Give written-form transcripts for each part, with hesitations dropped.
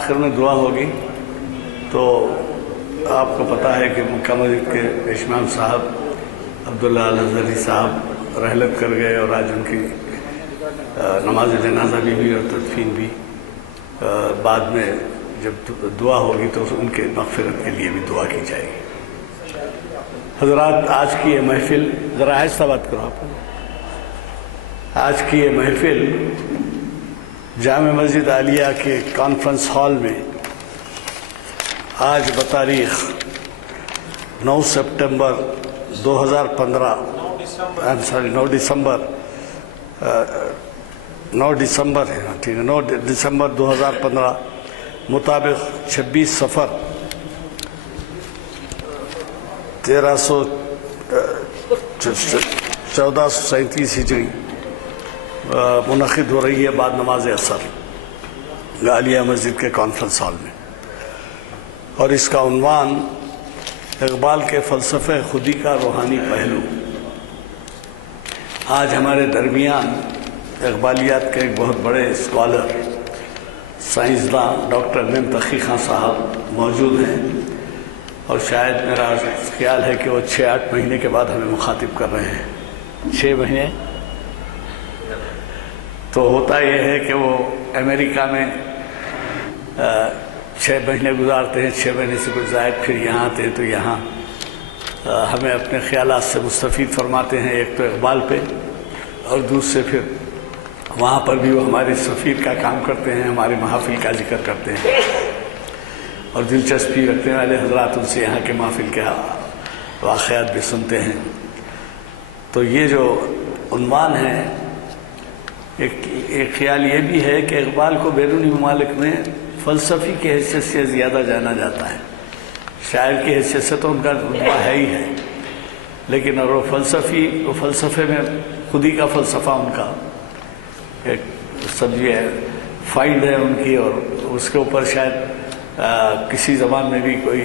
آخر میں دعا ہوگی. تو آپ کو پتہ ہے کہ مکہ مسجد کے امام صاحب عبداللہ الازہری صاحب رحلت کر گئے اور آج ان کی نماز جنازہ بھی ہوئی اور تدفین بھی. بعد میں جب دعا ہوگی تو ان کے مغفرت کے لیے بھی دعا کی جائے گی. حضرات، آج کی یہ محفل، ذرا آہستہ بات کرو آپ. آج کی یہ محفل جامع مسجد عالیہ کے کانفرنس ہال میں آج بتاریخ 9 سپٹمبر 2015 9 دسمبر ہے، ٹھیک ہے، 9 دسمبر 2015 مطابق 26 صفر 1437 ہجری منعقد ہو رہی ہے بعد نماز عصر عالیہ مسجد کے کانفرنس ہال میں. اور اس کا عنوان اقبال کے فلسفہ خودی کا روحانی پہلو. آج ہمارے درمیان اقبالیات کے ایک بہت بڑے اسکالر سائنسداں ڈاکٹر م تقی خان صاحب موجود ہیں، اور شاید میرا خیال ہے کہ وہ 6-8 مہینے کے بعد ہمیں مخاطب کر رہے ہیں. 6 مہینے تو ہوتا یہ ہے کہ وہ امریکہ میں 6 مہینے گزارتے ہیں، 6 مہینے سے کچھ زائد پھر یہاں آتے ہیں، تو یہاں ہمیں اپنے خیالات سے مستفید فرماتے ہیں. ایک تو اقبال پہ، اور دوسرے پھر وہاں پر بھی وہ ہمارے سفیر کا کام کرتے ہیں، ہمارے محافل کا ذکر کرتے ہیں، اور دلچسپی رکھنے والے حضرات ان سے یہاں کے محافل کے واقعات بھی سنتے ہیں. تو یہ جو عنوان ہے، ایک خیال یہ بھی ہے کہ اقبال کو بیرونی ممالک میں فلسفی کی حیثیت سے زیادہ جانا جاتا ہے. شاعر کی حیثیت سے تو ان کا رتبہ ہے ہی ہے، لیکن اور وہ فلسفے میں خودی کا فلسفہ ان کا ایک سب یہ فائنڈ ہے ان کی، اور اس کے اوپر شاید کسی زبان میں بھی کوئی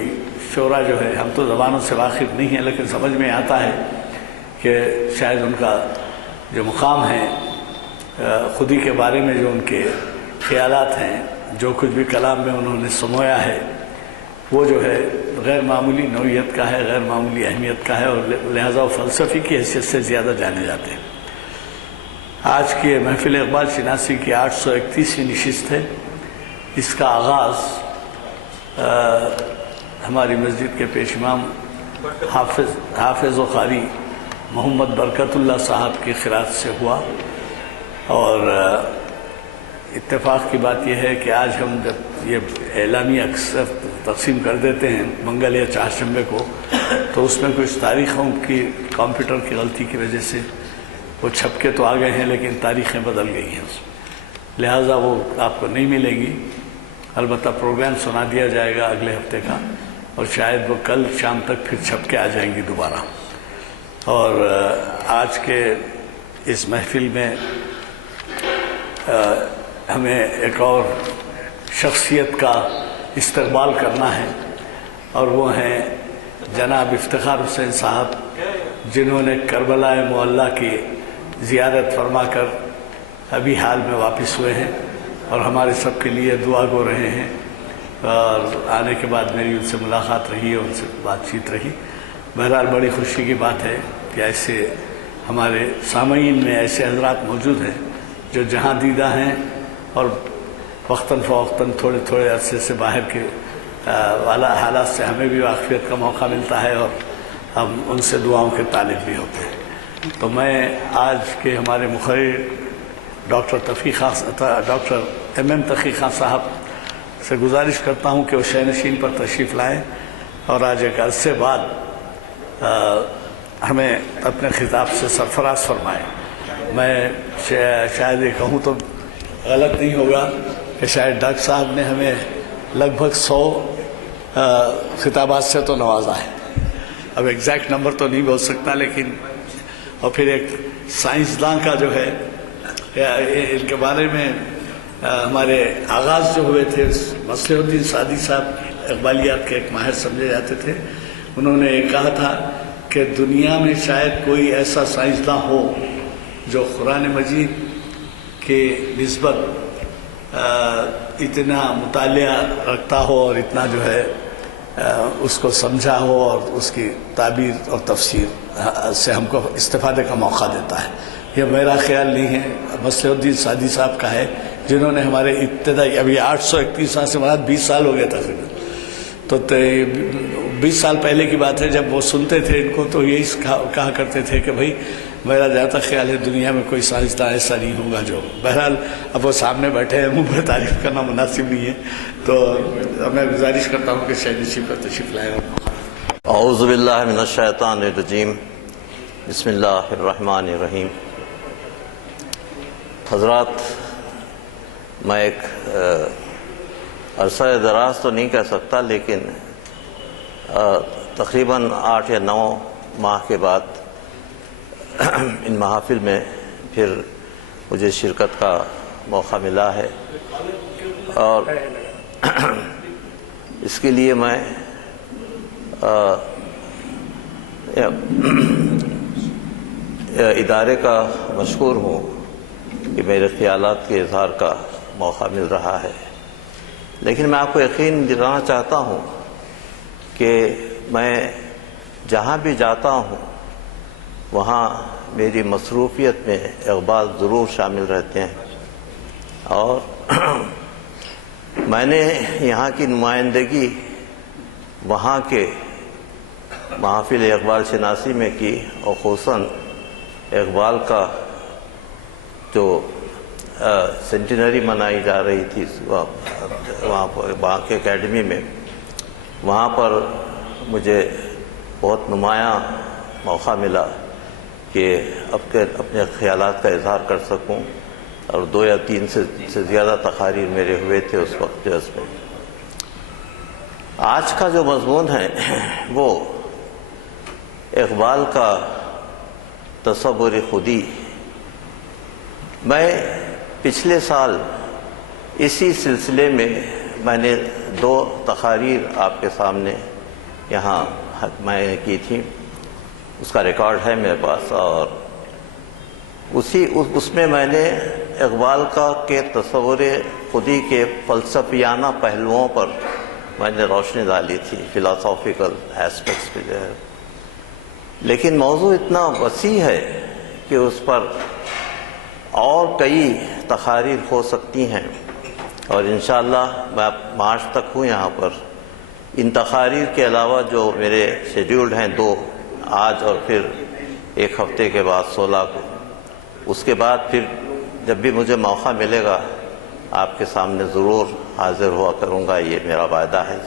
شعرا جو ہے، ہم تو زبانوں سے واقف نہیں ہیں لیکن سمجھ میں آتا ہے کہ شاید ان کا جو مقام ہے خودی کے بارے میں، جو ان کے خیالات ہیں، جو کچھ بھی کلام میں انہوں نے سمویا ہے، وہ جو ہے غیر معمولی نوعیت کا ہے، غیر معمولی اہمیت کا ہے، اور لہذا وہ فلسفی کی حیثیت سے زیادہ جانے جاتے ہیں. آج کی یہ محفل اقبال شناسی کی 831ویں نشست ہے. اس کا آغاز ہماری مسجد کے پیش امام حافظ و قاری محمد برکت اللہ صاحب کی قرات سے ہوا. اور اتفاق کی بات یہ ہے کہ آج ہم جب یہ اعلامیہ اکثر تقسیم کر دیتے ہیں منگل یا چہارشنبے کو، تو اس میں کچھ تاریخوں کی کمپیوٹر کی غلطی کی وجہ سے وہ چھپ کے تو آ گئے ہیں، لیکن تاریخیں بدل گئی ہیں، لہٰذا وہ آپ کو نہیں ملے گی. البتہ پروگرام سنا دیا جائے گا اگلے ہفتے کا، اور شاید وہ کل شام تک پھر چھپ کے آ جائیں گی دوبارہ. اور آج کے اس محفل میں ہمیں ایک اور شخصیت کا استقبال کرنا ہے، اور وہ ہیں جناب افتخار حسین صاحب، جنہوں نے کربلا معلیٰ کی زیارت فرما کر ابھی حال میں واپس ہوئے ہیں، اور ہمارے سب کے لیے دعا گو رہے ہیں. اور آنے کے بعد میری ان سے ملاقات رہی ہے، ان سے بات چیت رہی. بہرحال بڑی خوشی کی بات ہے کہ ایسے ہمارے سامعین میں ایسے حضرات موجود ہیں جو جہاں دیدہ ہیں، اور وقتاً فوقتاً تھوڑے تھوڑے عرصے سے باہر کے والا حالات سے ہمیں بھی واقفیت کا موقع ملتا ہے، اور ہم ان سے دعاؤں کے طالب بھی ہوتے ہیں. تو میں آج کے ہمارے مقرر ڈاکٹر م تقی خان صاحب سے گزارش کرتا ہوں کہ وہ شینشین پر تشریف لائیں، اور آج ایک عرصے بعد ہمیں اپنے خطاب سے سرفراز فرمائیں. میں شاید یہ کہوں تو غلط نہیں ہوگا کہ شاید ڈاکٹر صاحب نے ہمیں لگ بھگ 100 خطابات سے تو نوازا ہے. اب ایگزیکٹ نمبر تو نہیں بول سکتا، لیکن اور پھر ایک سائنسداں کا جو ہے ان کے بارے میں ہمارے آغاز جو ہوئے تھے، مصلح الدین سعدی صاحب اقبالیات کے ایک ماہر سمجھے جاتے تھے. انہوں نے یہ کہا تھا کہ دنیا میں شاید کوئی ایسا سائنسداں ہو جو قرآن مجید کے نسبت اتنا مطالعہ رکھتا ہو اور اتنا جو ہے اس کو سمجھا ہو اور اس کی تعبیر اور تفسیر سے ہم کو استفادے کا موقع دیتا ہے. یہ میرا خیال نہیں ہے، مصلح الدین سعدی صاحب کا ہے، جنہوں نے ہمارے ابتدائی ابھی 831 سے مراد 20 سال ہو گئے تقریباً. تو 20 سال پہلے کی بات ہے، جب وہ سنتے تھے ان کو تو یہی کہا کرتے تھے کہ بھائی میرا جہاں تک خیال ہے دنیا میں کوئی سائنسداں ایسا نہیں ہوگا جو. بہرحال اب وہ سامنے بیٹھے ہیں، منہ پر تعریف کرنا مناسب نہیں ہے، تو میں گزارش کرتا ہوں کہ شہید نشین پر تشریف لائیں. اعوذ باللہ من الشیطان الرجیم، بسم اللہ الرحمن الرحیم. حضرات، میں ایک عرصہ دراز تو نہیں کہہ سکتا، لیکن تقریباً 8 یا 9 ماہ کے بعد ان محافل میں پھر مجھے شرکت کا موقع ملا ہے، اور اس کے لیے میں ادارے کا مشکور ہوں کہ میرے خیالات کے اظہار کا موقع مل رہا ہے. لیکن میں آپ کو یقین دلانا چاہتا ہوں کہ میں جہاں بھی جاتا ہوں وہاں میری مصروفیت میں اقبال ضرور شامل رہتے ہیں، اور میں نے یہاں کی نمائندگی وہاں کے محافل اقبال شناسی میں کی، اور خصوصاً اقبال کا جو سینٹینری منائی جا رہی تھی وہاں کے اکیڈمی میں، وہاں پر مجھے بہت نمایاں موقع ملا کہ اپنے خیالات کا اظہار کر سکوں، اور 2 یا 3 سے زیادہ تقاریر میرے ہوئے تھے اس وقت جلسے میں. آج کا جو مضمون ہے وہ اقبال کا تصور خودی. میں پچھلے سال اسی سلسلے میں نے 2 تقاریر آپ کے سامنے یہاں میں نے کی تھی، اس کا ریکارڈ ہے میرے پاس، اور اس میں نے اقبال کا کے تصور خودی کے فلسفیانہ پہلوؤں پر میں نے روشنی ڈالی تھی، فلاسافیکل ایسپیکٹس پہ جو ہے. لیکن موضوع اتنا وسیع ہے کہ اس پر اور کئی تقاریر ہو سکتی ہیں، اور انشاءاللہ میں مارچ تک ہوں یہاں پر. ان تقاریر کے علاوہ جو میرے شیڈیولڈ ہیں 2، آج اور پھر 1 ہفتے کے بعد 16 کو، اس کے بعد پھر جب بھی مجھے موقع ملے گا آپ کے سامنے ضرور حاضر ہوا کروں گا، یہ میرا وعدہ ہے.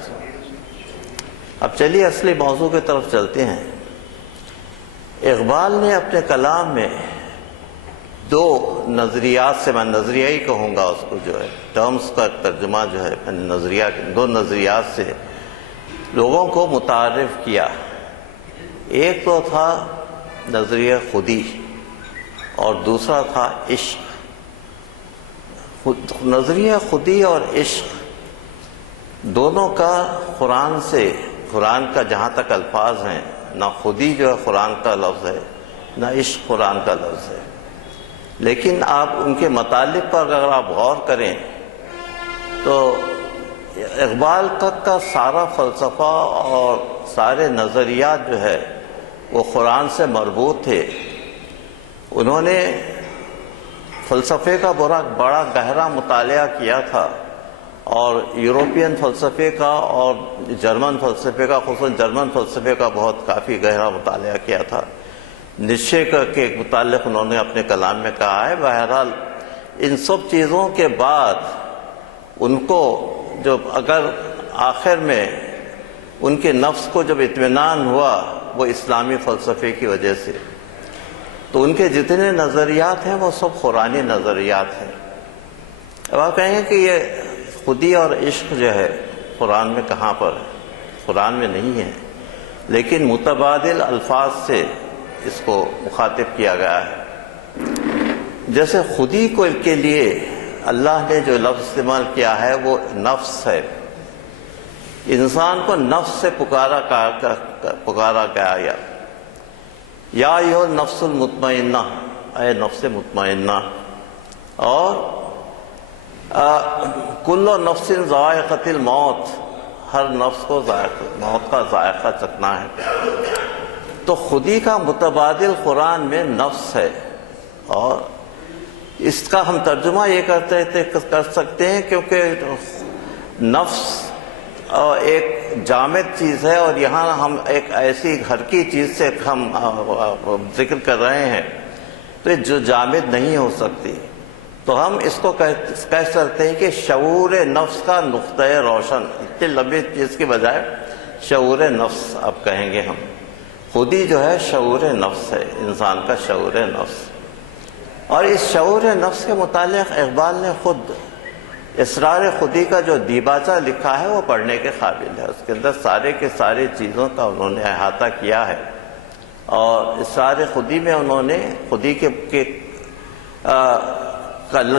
اب چلیے اصلی موضوع کی طرف چلتے ہیں. اقبال نے اپنے کلام میں 2 نظریات سے، میں نظریہ ہی کہوں گا اس کو، جو ہے ٹرمز کا ترجمہ جو ہے میں نے نظریہ 2 نظریات سے لوگوں کو متعارف کیا. ایک تو تھا نظریہ خودی اور دوسرا تھا عشق. نظریہ خودی اور عشق دونوں کا قرآن کا جہاں تک الفاظ ہیں، نہ خودی جو ہے قرآن کا لفظ ہے، نہ عشق قرآن کا لفظ ہے. لیکن آپ ان کے مطالب پر اگر آپ غور کریں تو اقبال کا سارا فلسفہ اور سارے نظریات جو ہے وہ قرآن سے مربوط تھے. انہوں نے فلسفے کا بڑا گہرا مطالعہ کیا تھا، اور یورپین فلسفے کا اور جرمن فلسفے کا، خصوصاً جرمن فلسفے کا کافی گہرا مطالعہ کیا تھا. نیچے کے متعلق انہوں نے اپنے کلام میں کہا ہے. بہرحال ان سب چیزوں کے بعد ان کو اگر آخر میں ان کے نفس کو جب اطمینان ہوا وہ اسلامی فلسفے کی وجہ سے، تو ان کے جتنے نظریات ہیں وہ سب قرآنی نظریات ہیں. اب آپ کہیں گے کہ یہ خودی اور عشق جو ہے قرآن میں کہاں پر ہے؟ قرآن میں نہیں ہے، لیکن متبادل الفاظ سے اس کو مخاطب کیا گیا ہے. جیسے خودی کے لیے اللہ نے جو لفظ استعمال کیا ہے وہ نفس ہے. انسان کو نفس سے پکارا گیا، یا ایھا النفس المطمئنہ، اے نفس مطمئنہ. اور کل نفس ذائقۃ الموت، ہر نفس کو موت کا ذائقہ چکھنا ہے۔ تو خودی کا متبادل قرآن میں نفس ہے، اور اس کا ہم ترجمہ یہ کر سکتے ہیں کیونکہ نفس ایک جامد چیز ہے، اور یہاں ہم ایک ایسی حرکی چیز سے ہم ذکر کر رہے ہیں تو جو جامد نہیں ہو سکتی، تو ہم اس کو کہہ سکتے ہیں کہ شعور نفس کا نقطۂ روشن، اتنی لمبی چیز کی بجائے شعور نفس اب کہیں گے ہم۔ خودی جو ہے شعور نفس ہے، انسان کا شعور نفس۔ اور اس شعور نفس کے متعلق اقبال نے خود اسرار خودی کا جو دیباچہ لکھا ہے وہ پڑھنے کے قابل ہے۔ اس کے اندر سارے کے سارے چیزوں کا انہوں نے احاطہ کیا ہے، اور اسرار خودی میں انہوں نے خودی کے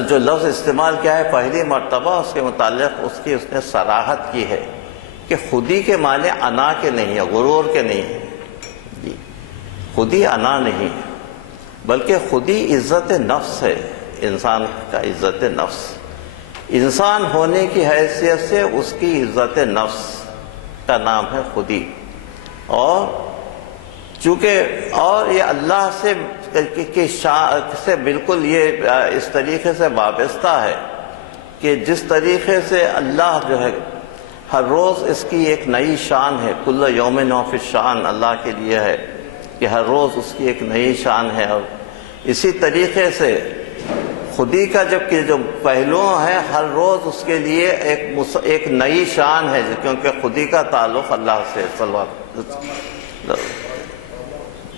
جو لفظ استعمال کیا ہے پہلی مرتبہ، اس کے متعلق اس نے صراحت کی ہے کہ خودی کے معنی انا کے نہیں ہے، غرور کے نہیں ہے۔ جی، خودی انا نہیں ہے، بلکہ خودی عزت نفس ہے، انسان کا عزت نفس۔ انسان ہونے کی حیثیت سے اس کی عزت نفس کا نام ہے خودی۔ اور چونکہ اور یہ اللہ سے بالکل یہ اس طریقے سے وابستہ ہے کہ جس طریقے سے اللہ جو ہے ہر روز اس کی ایک نئی شان ہے، کل یوم و فی الشان اللہ کے لیے ہے کہ ہر روز اس کی ایک نئی شان ہے، اور اسی طریقے سے خودی کا جو پہلو ہے ہر روز اس کے لیے ایک نئی شان ہے، کیونکہ خودی کا تعلق اللہ سے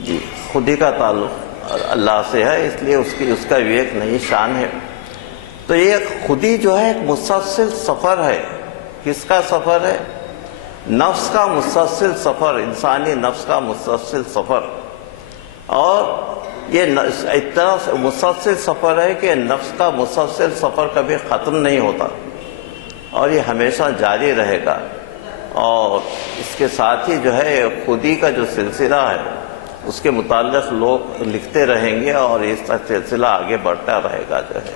جی خودی کا تعلق اللہ سے ہے، اس لیے اس کا بھی ایک نئی شان ہے۔ تو یہ خودی جو ہے ایک مسلسل سفر ہے۔ کس کا سفر ہے؟ نفس کا مسلسل سفر، انسانی نفس کا مسلسل سفر۔ اور یہ اتنا مسلسل سفر ہے کہ نفس کا مسلسل سفر کبھی ختم نہیں ہوتا، اور یہ ہمیشہ جاری رہے گا۔ اور اس کے ساتھ ہی جو ہے خودی کا جو سلسلہ ہے اس کے متعلق لوگ لکھتے رہیں گے، اور اس سلسلہ آگے بڑھتا رہے گا۔ جو ہے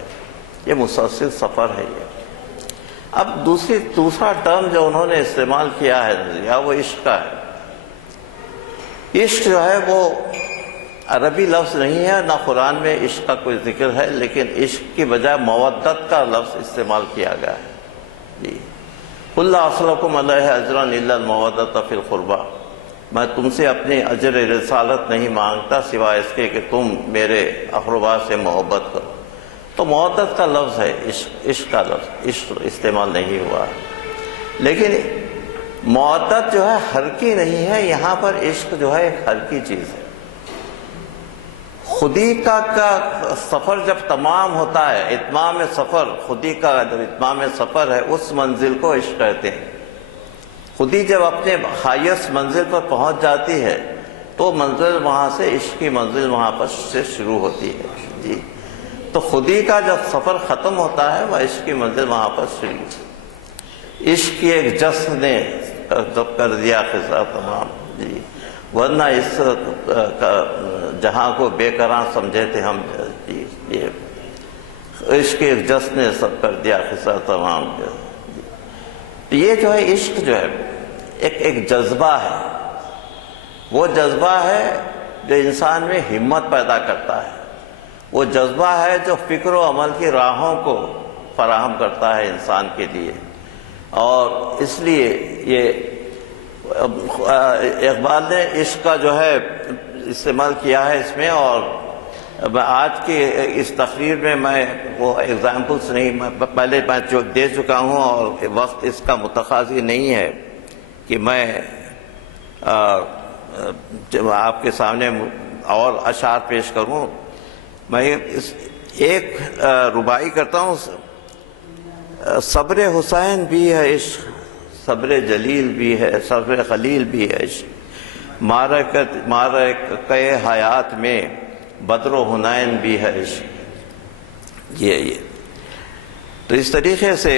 یہ مسلسل سفر ہے یہ۔ اب دوسرا ٹرم جو انہوں نے استعمال کیا ہے نظریہ، وہ عشق کا ہے۔ عشق جو ہے وہ عربی لفظ نہیں ہے، نہ قرآن میں عشق کا کوئی ذکر ہے، لیکن عشق کی بجائے مودت کا لفظ استعمال کیا گیا ہے۔ جی، قُلْ لَا أَسْأَلُكُمْ عَلَيْهِ أَجْرًا إِلَّا الْمَوَدَّةَ فِي الْقُرْبَى، میں تم سے اپنی اجر رسالت نہیں مانگتا سوائے اس کے کہ تم میرے اقربا سے محبت کرو۔ تو مودت کا لفظ ہے، عشق کا لفظ، عشق استعمال نہیں ہوا ہے۔ لیکن مودت جو ہے حرکی نہیں ہے، یہاں پر عشق جو ہے ایک حرکی چیز ہے۔ خودی کا سفر جب تمام ہوتا ہے، اتمام سفر، خودی کا جب اتمام سفر ہے، اس منزل کو عشق کہتے ہیں۔ خودی جب اپنے ہائیسٹ منزل پر پہنچ جاتی ہے تو منزل وہاں سے، عشق کی منزل وہاں پر سے شروع ہوتی ہے۔ جی، تو خودی کا جب سفر ختم ہوتا ہے وہ عشق کی منزل وہاں پر شروع۔ عشق کی ایک جس نے جب کر دیا خزاں تمام، جی، ورنہ اس جہاں کو بے قرار سمجھے تھے ہم۔ جی، یہ عشق کی ایک جس نے سب کر دیا خزاں تمام۔ یہ جو ہے عشق جو ہے ایک جذبہ ہے، وہ جذبہ ہے جو انسان میں ہمت پیدا کرتا ہے، وہ جذبہ ہے جو فکر و عمل کی راہوں کو فراہم کرتا ہے انسان کے لیے۔ اور اس لیے یہ اقبال نے عشق کا جو ہے استعمال کیا ہے اس میں۔ اور آج کی اس تقریر میں میں وہ ایگزامپلس نہیں، میں پہلے میں جو دے چکا ہوں، اور وقت اس کا متقاضی نہیں ہے کہ میں آپ کے سامنے اور اشعار پیش کروں۔ میں ایک رباعی کرتا ہوں، صبر حسین بھی ہے عشق، صبر جلیل بھی ہے، صبر خلیل بھی ہے عشق، معرکہ حیات میں بدر و حنین بھی ہے عشق۔ یہ تو اس طریقے سے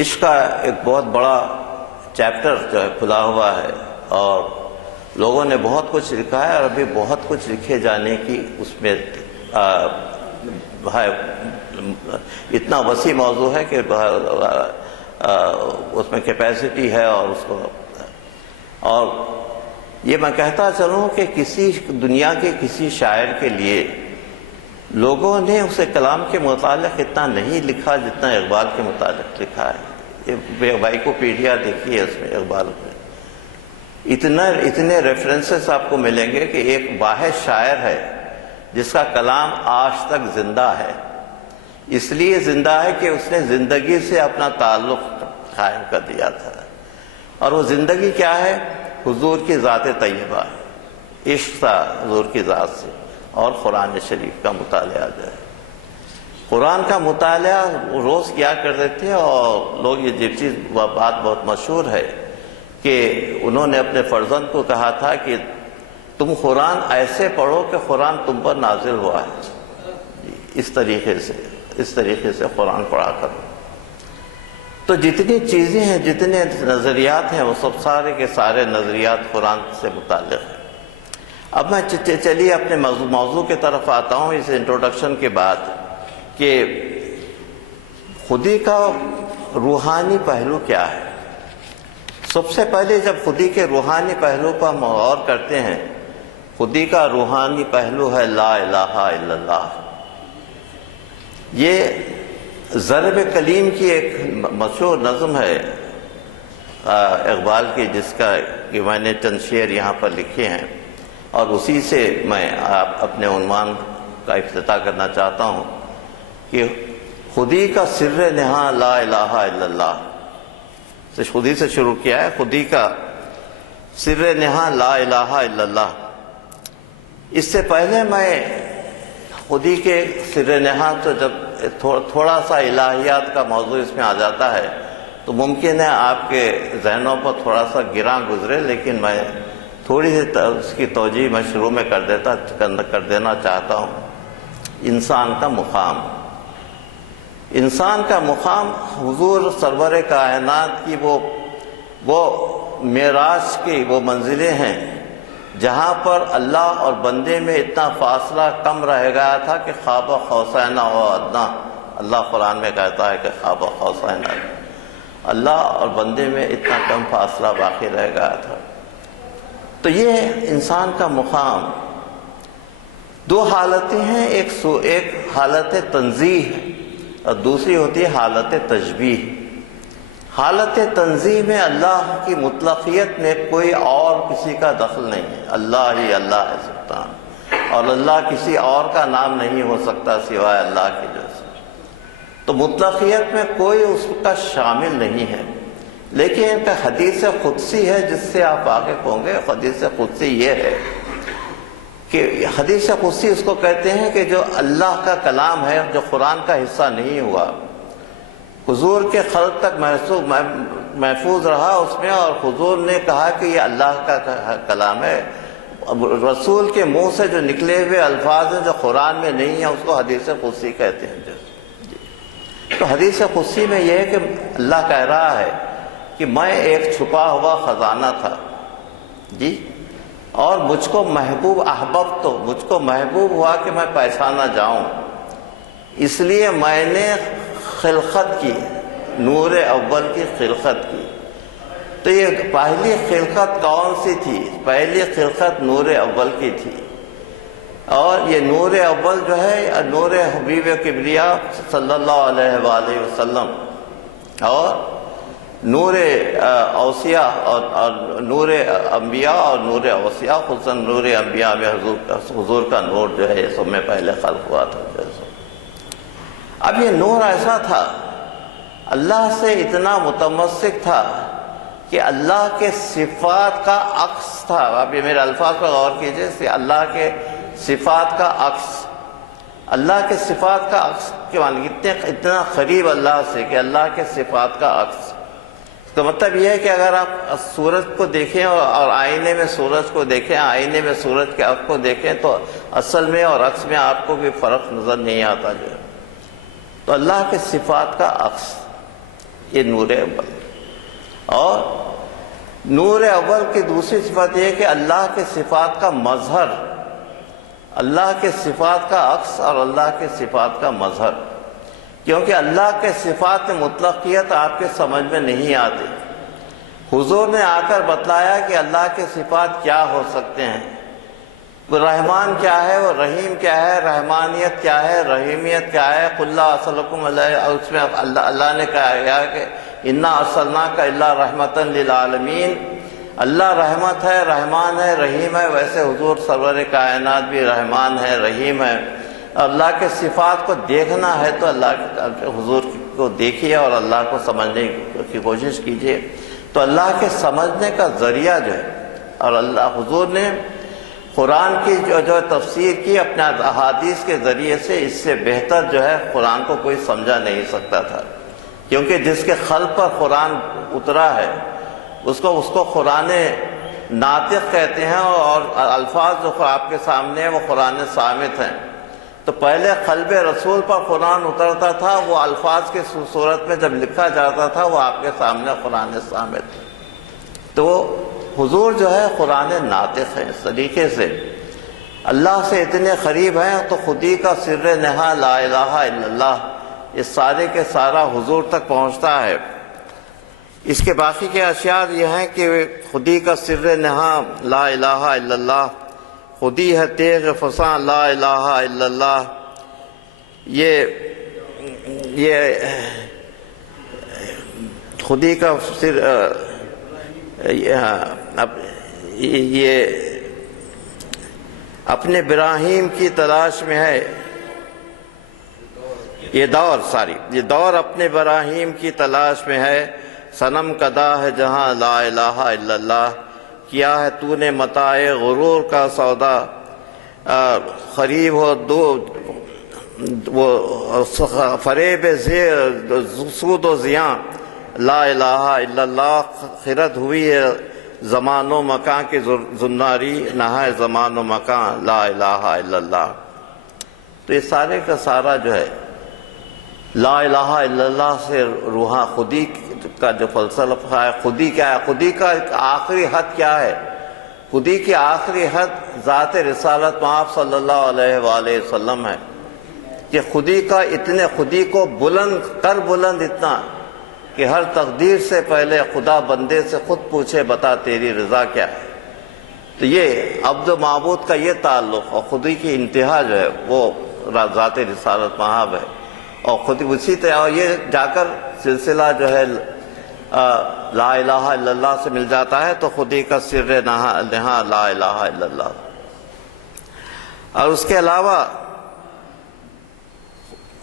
عشق کا ایک بہت بڑا چیپٹر جو ہے کھلا ہوا ہے، اور لوگوں نے بہت کچھ لکھا ہے، اور ابھی بہت کچھ لکھے جانے کی اس میں اتنا وسیع موضوع ہے کہ اس میں کیپیسٹی ہے، اور اس کو، اور یہ میں کہتا چلوں کہ کسی دنیا کے کسی شاعر کے لیے لوگوں نے اسے کلام کے متعلق اتنا نہیں لکھا جتنا اقبال کے متعلق لکھا ہے۔ یہ وائکوپیڈیا دیکھیے، اس میں اقبال میں اتنے ریفرنسز آپ کو ملیں گے کہ ایک واحد شاعر ہے جس کا کلام آج تک زندہ ہے۔ اس لیے زندہ ہے کہ اس نے زندگی سے اپنا تعلق قائم کر دیا تھا، اور وہ زندگی کیا ہے؟ حضور کی ذات طیبہ، عشق تھا حضور کی ذات سے، اور قرآن شریف کا مطالعہ جو ہے، قرآن کا مطالعہ روز کیا کرتے تھے۔ اور لوگ یہ چیز بات بہت مشہور ہے کہ انہوں نے اپنے فرزند کو کہا تھا کہ تم قرآن ایسے پڑھو کہ قرآن تم پر نازل ہوا ہے، اس طریقے سے قرآن پڑھا کرو۔ تو جتنی چیزیں ہیں، جتنے نظریات ہیں، وہ سب سارے کے سارے نظریات قرآن سے متعلق ہیں۔ اب میں چلیے اپنے موضوع کی طرف آتا ہوں اس انٹروڈکشن کے بعد، کہ خودی کا روحانی پہلو کیا ہے۔ سب سے پہلے جب خودی کے روحانی پہلو پر ہم غور کرتے ہیں، خودی کا روحانی پہلو ہے لا الہ الا اللہ۔ یہ ضرب کلیم کی ایک مشہور نظم ہے اقبال کی، جس کا کہ میں نے چند شعر یہاں پر لکھے ہیں، اور اسی سے میں اپنے عنوان کا افتتاح کرنا چاہتا ہوں کہ خودی کا سر نہاں لا الہ الا اللہ۔ خودی سے شروع کیا ہے، خودی کا سر نہاں لا الہ الا اللہ۔ اس سے پہلے میں خودی کے سر نہاں تو جب تھوڑا سا الہیات کا موضوع اس میں آ جاتا ہے تو ممکن ہے آپ کے ذہنوں پر تھوڑا سا گراں گزرے، لیکن میں تھوڑی سی اس کی توجیہ میں شروع میں کر دینا چاہتا ہوں۔ انسان کا مقام، انسان کا مقام حضور سرور کائنات کی وہ معراج کی وہ منزلیں ہیں جہاں پر اللہ اور بندے میں اتنا فاصلہ کم رہ گیا تھا کہ خواب قوسین و ادنیٰ، اللہ قرآن میں کہتا ہے کہ خواب قوسین، اللہ اور بندے میں اتنا کم فاصلہ باقی رہ گیا تھا۔ تو یہ انسان کا مقام، دو حالتیں ہیں، ایک حالت تنزیہ اور دوسری ہوتی ہے حالت تشبیہ۔ حالت تنزیہ میں اللہ کی مطلقیت میں کوئی اور کسی کا دخل نہیں ہے، اللہ ہی اللہ ہے سبحان، اور اللہ کسی اور کا نام نہیں ہو سکتا سوائے اللہ کے جیسے۔ تو مطلقیت میں کوئی اس کا شامل نہیں ہے، لیکن ان کا حدیث قدسی ہے جس سے آپ واقف ہوں گے۔ حدیث قدسی یہ ہے کہ حدیث قدسی اس کو کہتے ہیں کہ جو اللہ کا کلام ہے، جو قرآن کا حصہ نہیں ہوا، حضور کے خلق تک محفوظ رہا اس میں، اور حضور نے کہا کہ یہ اللہ کا کلام ہے۔ رسول کے منہ سے جو نکلے ہوئے الفاظ ہیں جو قرآن میں نہیں ہیں، اس کو حدیث قدسی کہتے ہیں۔ تو حدیث قدسی میں یہ ہے کہ اللہ کہہ رہا ہے کہ میں ایک چھپا ہوا خزانہ تھا جی، اور مجھ کو محبوب مجھ کو محبوب ہوا کہ میں پہچانا جاؤں، اس لیے میں نے خلقت کی، نور اول کی خلقت کی۔ تو یہ پہلی خلقت کون سی تھی؟ پہلی خلقت نور اول کی تھی، اور یہ نور اول جو ہے نور حبیب کبریا صلی اللہ علیہ وآلہ وسلم، اور نور اوصیاء اور نور انبیاء اور نور اوصیاء، خصوصاً نور انبیاء میں حضور کا نور جو ہے یہ سب میں پہلے خلق ہوا تھا۔ اب یہ نور ایسا تھا، اللہ سے اتنا متمسک تھا کہ اللہ کے صفات کا عکس تھا۔ اب یہ میرے الفاظ پر غور کیجئے، اللہ کے صفات کا عکس، اللہ کے صفات کا عکس کے معنی اتنا قریب اللہ سے کہ اللہ کے صفات کا عکس۔ تو مطلب یہ ہے کہ اگر آپ سورج کو دیکھیں اور آئینے میں سورج کو دیکھیں، آئینے میں سورج کے عکس کو دیکھیں، تو اصل میں اور عکس میں آپ کو کوئی فرق نظر نہیں آتا جو ہے۔ تو اللہ کے صفات کا عکس یہ نور اول، اور نور اول کی دوسری صفت یہ ہے کہ اللہ کے صفات کا مظہر، اللہ کے صفات کا عکس اور اللہ کے صفات کا مظہر۔ کیونکہ اللہ کے صفات مطلقیت آپ کے سمجھ میں نہیں آتی۔ حضور نے آ کر بتلایا کہ اللہ کے صفات کیا ہو سکتے ہیں، وہ رحمان کیا ہے، وہ رحیم کیا ہے، رحمانیت کیا ہے، رحیمیت کیا ہے۔ قل لا اسألکم علیہ، اور اس میں اللہ نے کہا کہ انا ارسلناک الا رحمۃ للعالمین، اللہ رحمت ہے، رحمان ہے، رحیم ہے۔ ویسے حضور سرور کائنات بھی رحمان ہے، رحیم ہے۔ اللہ کے صفات کو دیکھنا ہے تو اللہ کے حضور کو دیکھیے اور اللہ کو سمجھنے کی کوشش کیجیے، تو اللہ کے سمجھنے کا ذریعہ جو ہے، اور اللہ حضور نے قرآن کی جو تفسیر کی اپنے احادیث کے ذریعے سے، اس سے بہتر جو ہے قرآن کو کوئی سمجھا نہیں سکتا تھا، کیونکہ جس کے قلب پر قرآن اترا ہے اس کو قرآن ناطق کہتے ہیں، اور الفاظ جو آپ کے سامنے ہیں وہ قرآن صامت ہیں۔ تو پہلے قلب رسول پر قرآن اترتا تھا، وہ الفاظ کی صورت میں جب لکھا جاتا تھا وہ آپ کے سامنے قرآن صامت۔ تو حضور جو ہے قرآن ناطق ہے، اس طریقے سے اللہ سے اتنے قریب ہیں تو خودی کا سر نہا لا الہ الا اللہ، اس سارے کے سارا حضور تک پہنچتا ہے۔ اس کے باقی کے اشعار یہ ہیں کہ خودی کا سر نہا لا الہ الا اللہ، خودی ہے تیغ فساں لا الہ الا اللہ، یہ خودی کا سر، یہ اپنے ابراہیم کی تلاش میں ہے، یہ دور اپنے ابراہیم کی تلاش میں ہے، صنم کدا ہے جہاں لا الہ الا اللہ، کیا ہے تو نے متاع غرور کا سودا، قریب ہو وہ فریب سود و زیاں لا الہ الا اللہ، خرد ہوئی ہے زمان و مکان کی زناری، نہ ہے زمان و مکان لا الہ الا اللہ۔ تو یہ سارے کا سارا جو ہے لا الہ الا اللہ سے روحاں خودی کا جو فلسفہ ہے، خودی کیا ہے، خودی کا آخری حد کیا ہے؟ خودی کی آخری حد ذات رسالت مآب صلی اللہ علیہ وآلہ وسلم ہے، کہ خودی کو بلند اتنا کہ ہر تقدیر سے پہلے خدا بندے سے خود پوچھے بتا تیری رضا کیا ہے۔ تو یہ عبد و معبود کا یہ تعلق، اور خودی کی انتہا جو ہے وہ ذات رسالت مآب ہے، اور خود اسی طرح یہ جا کر سلسلہ جو ہے لا الہ الا اللہ سے مل جاتا ہے، تو خودی کا سر نہا لا الہ الا اللہ۔ اور اس کے علاوہ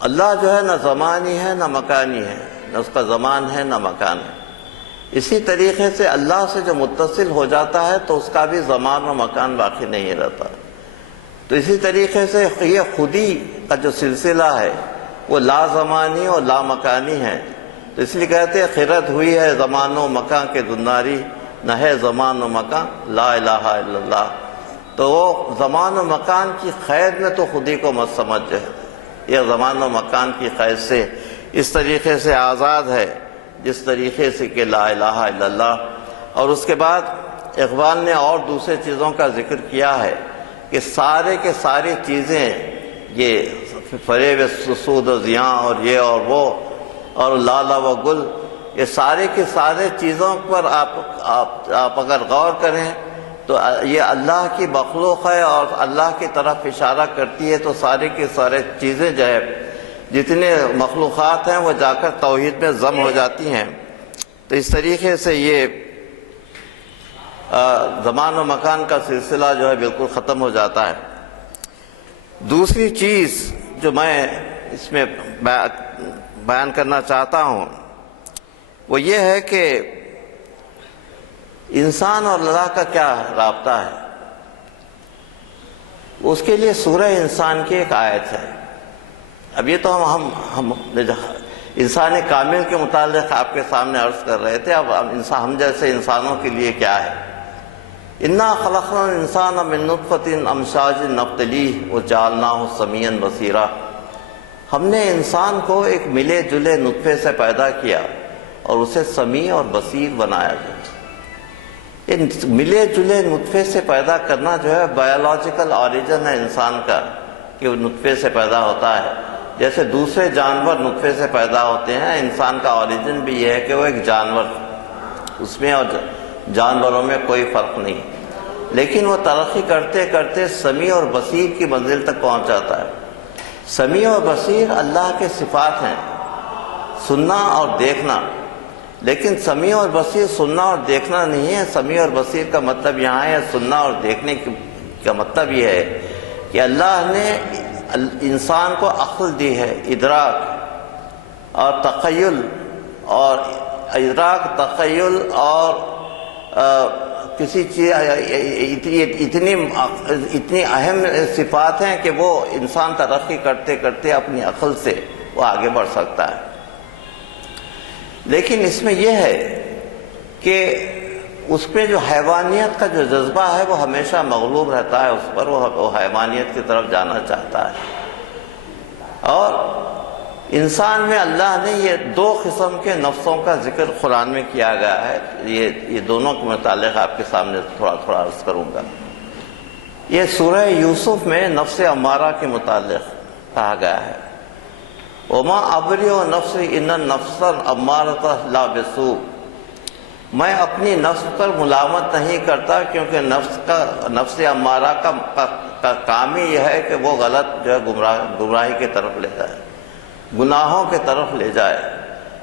اللہ جو ہے نہ زمانی ہے نہ مکانی ہے، نہ اس کا زمان ہے نہ مکان ہے۔ اسی طریقے سے اللہ سے جو متصل ہو جاتا ہے تو اس کا بھی زمان و مکان باقی نہیں رہتا۔ تو اسی طریقے سے یہ خودی کا جو سلسلہ ہے وہ لا زمانی اور لا مکانی ہے، تو اس لیے کہتے ہیں خرد ہوئی ہے زمان و مکان کے زناری، نہ ہے زمان و مکان لا الہ الا اللہ۔ تو وہ زمان و مکان کی قید میں تو خودی کو مت سمجھ جائے، یہ زمان و مکان کی قید سے اس طریقے سے آزاد ہے جس طریقے سے کہ لا الہ الا اللہ۔ اور اس کے بعد اقبال نے اور دوسرے چیزوں کا ذکر کیا ہے کہ سارے کے ساری چیزیں، یہ فریب سود و زیاں اور یہ اور وہ اور لالا و گل، یہ سارے کے سارے چیزوں پر آپ اگر غور کریں تو یہ اللہ کی مخلوق ہے اور اللہ کی طرف اشارہ کرتی ہے، تو سارے کی سارے چیزیں جو ہے جتنے مخلوقات ہیں وہ جا کر توحید میں ضم ہو جاتی ہیں۔ تو اس طریقے سے یہ زمان و مکان کا سلسلہ جو ہے بالکل ختم ہو جاتا ہے۔ دوسری چیز جو میں اس میں بیان کرنا چاہتا ہوں وہ یہ ہے کہ انسان اور اللہ کا کیا رابطہ ہے۔ اس کے لیے سورہ انسان کی ایک آیت ہے۔ اب یہ تو ہم انسان کامل کے متعلق آپ کے سامنے عرض کر رہے تھے، اب ہم جیسے انسانوں کے لیے کیا ہے۔ انا خلقنا الانسان من نطفۃ امشاج نبتلیہ وجعلناہ سمیعا بصیرا، ہم نے انسان کو ایک ملے جلے نطفے سے پیدا کیا اور اسے سمیع اور بصیر بنایا گیا۔ ملے جلے نطفے سے پیدا کرنا جو ہے بایولوجیکل اوریجن ہے انسان کا، کہ وہ نطفے سے پیدا ہوتا ہے۔ جیسے دوسرے جانور نطفے سے پیدا ہوتے ہیں، انسان کا اوریجن بھی یہ ہے کہ وہ ایک جانور، اس میں اور جانوروں میں کوئی فرق نہیں، لیکن وہ ترقی کرتے کرتے سمیع اور بصیر کی منزل تک پہنچ جاتا ہے۔ سمیع اور بصیر اللہ کے صفات ہیں، سننا اور دیکھنا، لیکن سمیع اور بصیر سننا اور دیکھنا نہیں ہے۔ سمیع اور بصیر کا مطلب یہاں ہے، سننا اور دیکھنے کا مطلب یہ ہے کہ اللہ نے انسان کو عقل دی ہے، ادراک اور تخیل، اور ادراک، تخیل اور کسی چیز اتنی اہم صفات ہیں کہ وہ انسان ترقی کرتے کرتے اپنی عقل سے وہ آگے بڑھ سکتا ہے۔ لیکن اس میں یہ ہے کہ اس پہ جو حیوانیت کا جو جذبہ ہے وہ ہمیشہ مغلوب رہتا ہے، اس پر وہ حیوانیت کی طرف جانا چاہتا ہے۔ اور انسان میں اللہ نے یہ دو قسم کے نفسوں کا ذکر قرآن میں کیا گیا ہے، یہ دونوں کے متعلق آپ کے سامنے تھوڑا عرض کروں گا۔ یہ سورہ یوسف میں نفس امارہ کے متعلق کہا گیا ہے، وَمَا أَبْرِئُ نَفْسِي إِنَّ النَّفْسَ الْأَمَّارَةَ لَبِسُوءٍ، میں اپنی نفس پر ملامت نہیں کرتا، کیونکہ نفس امارہ کا کام ہی یہ ہے کہ وہ غلط جو ہے گمراہی کی طرف لے جائے، گناہوں کی طرف لے جائے۔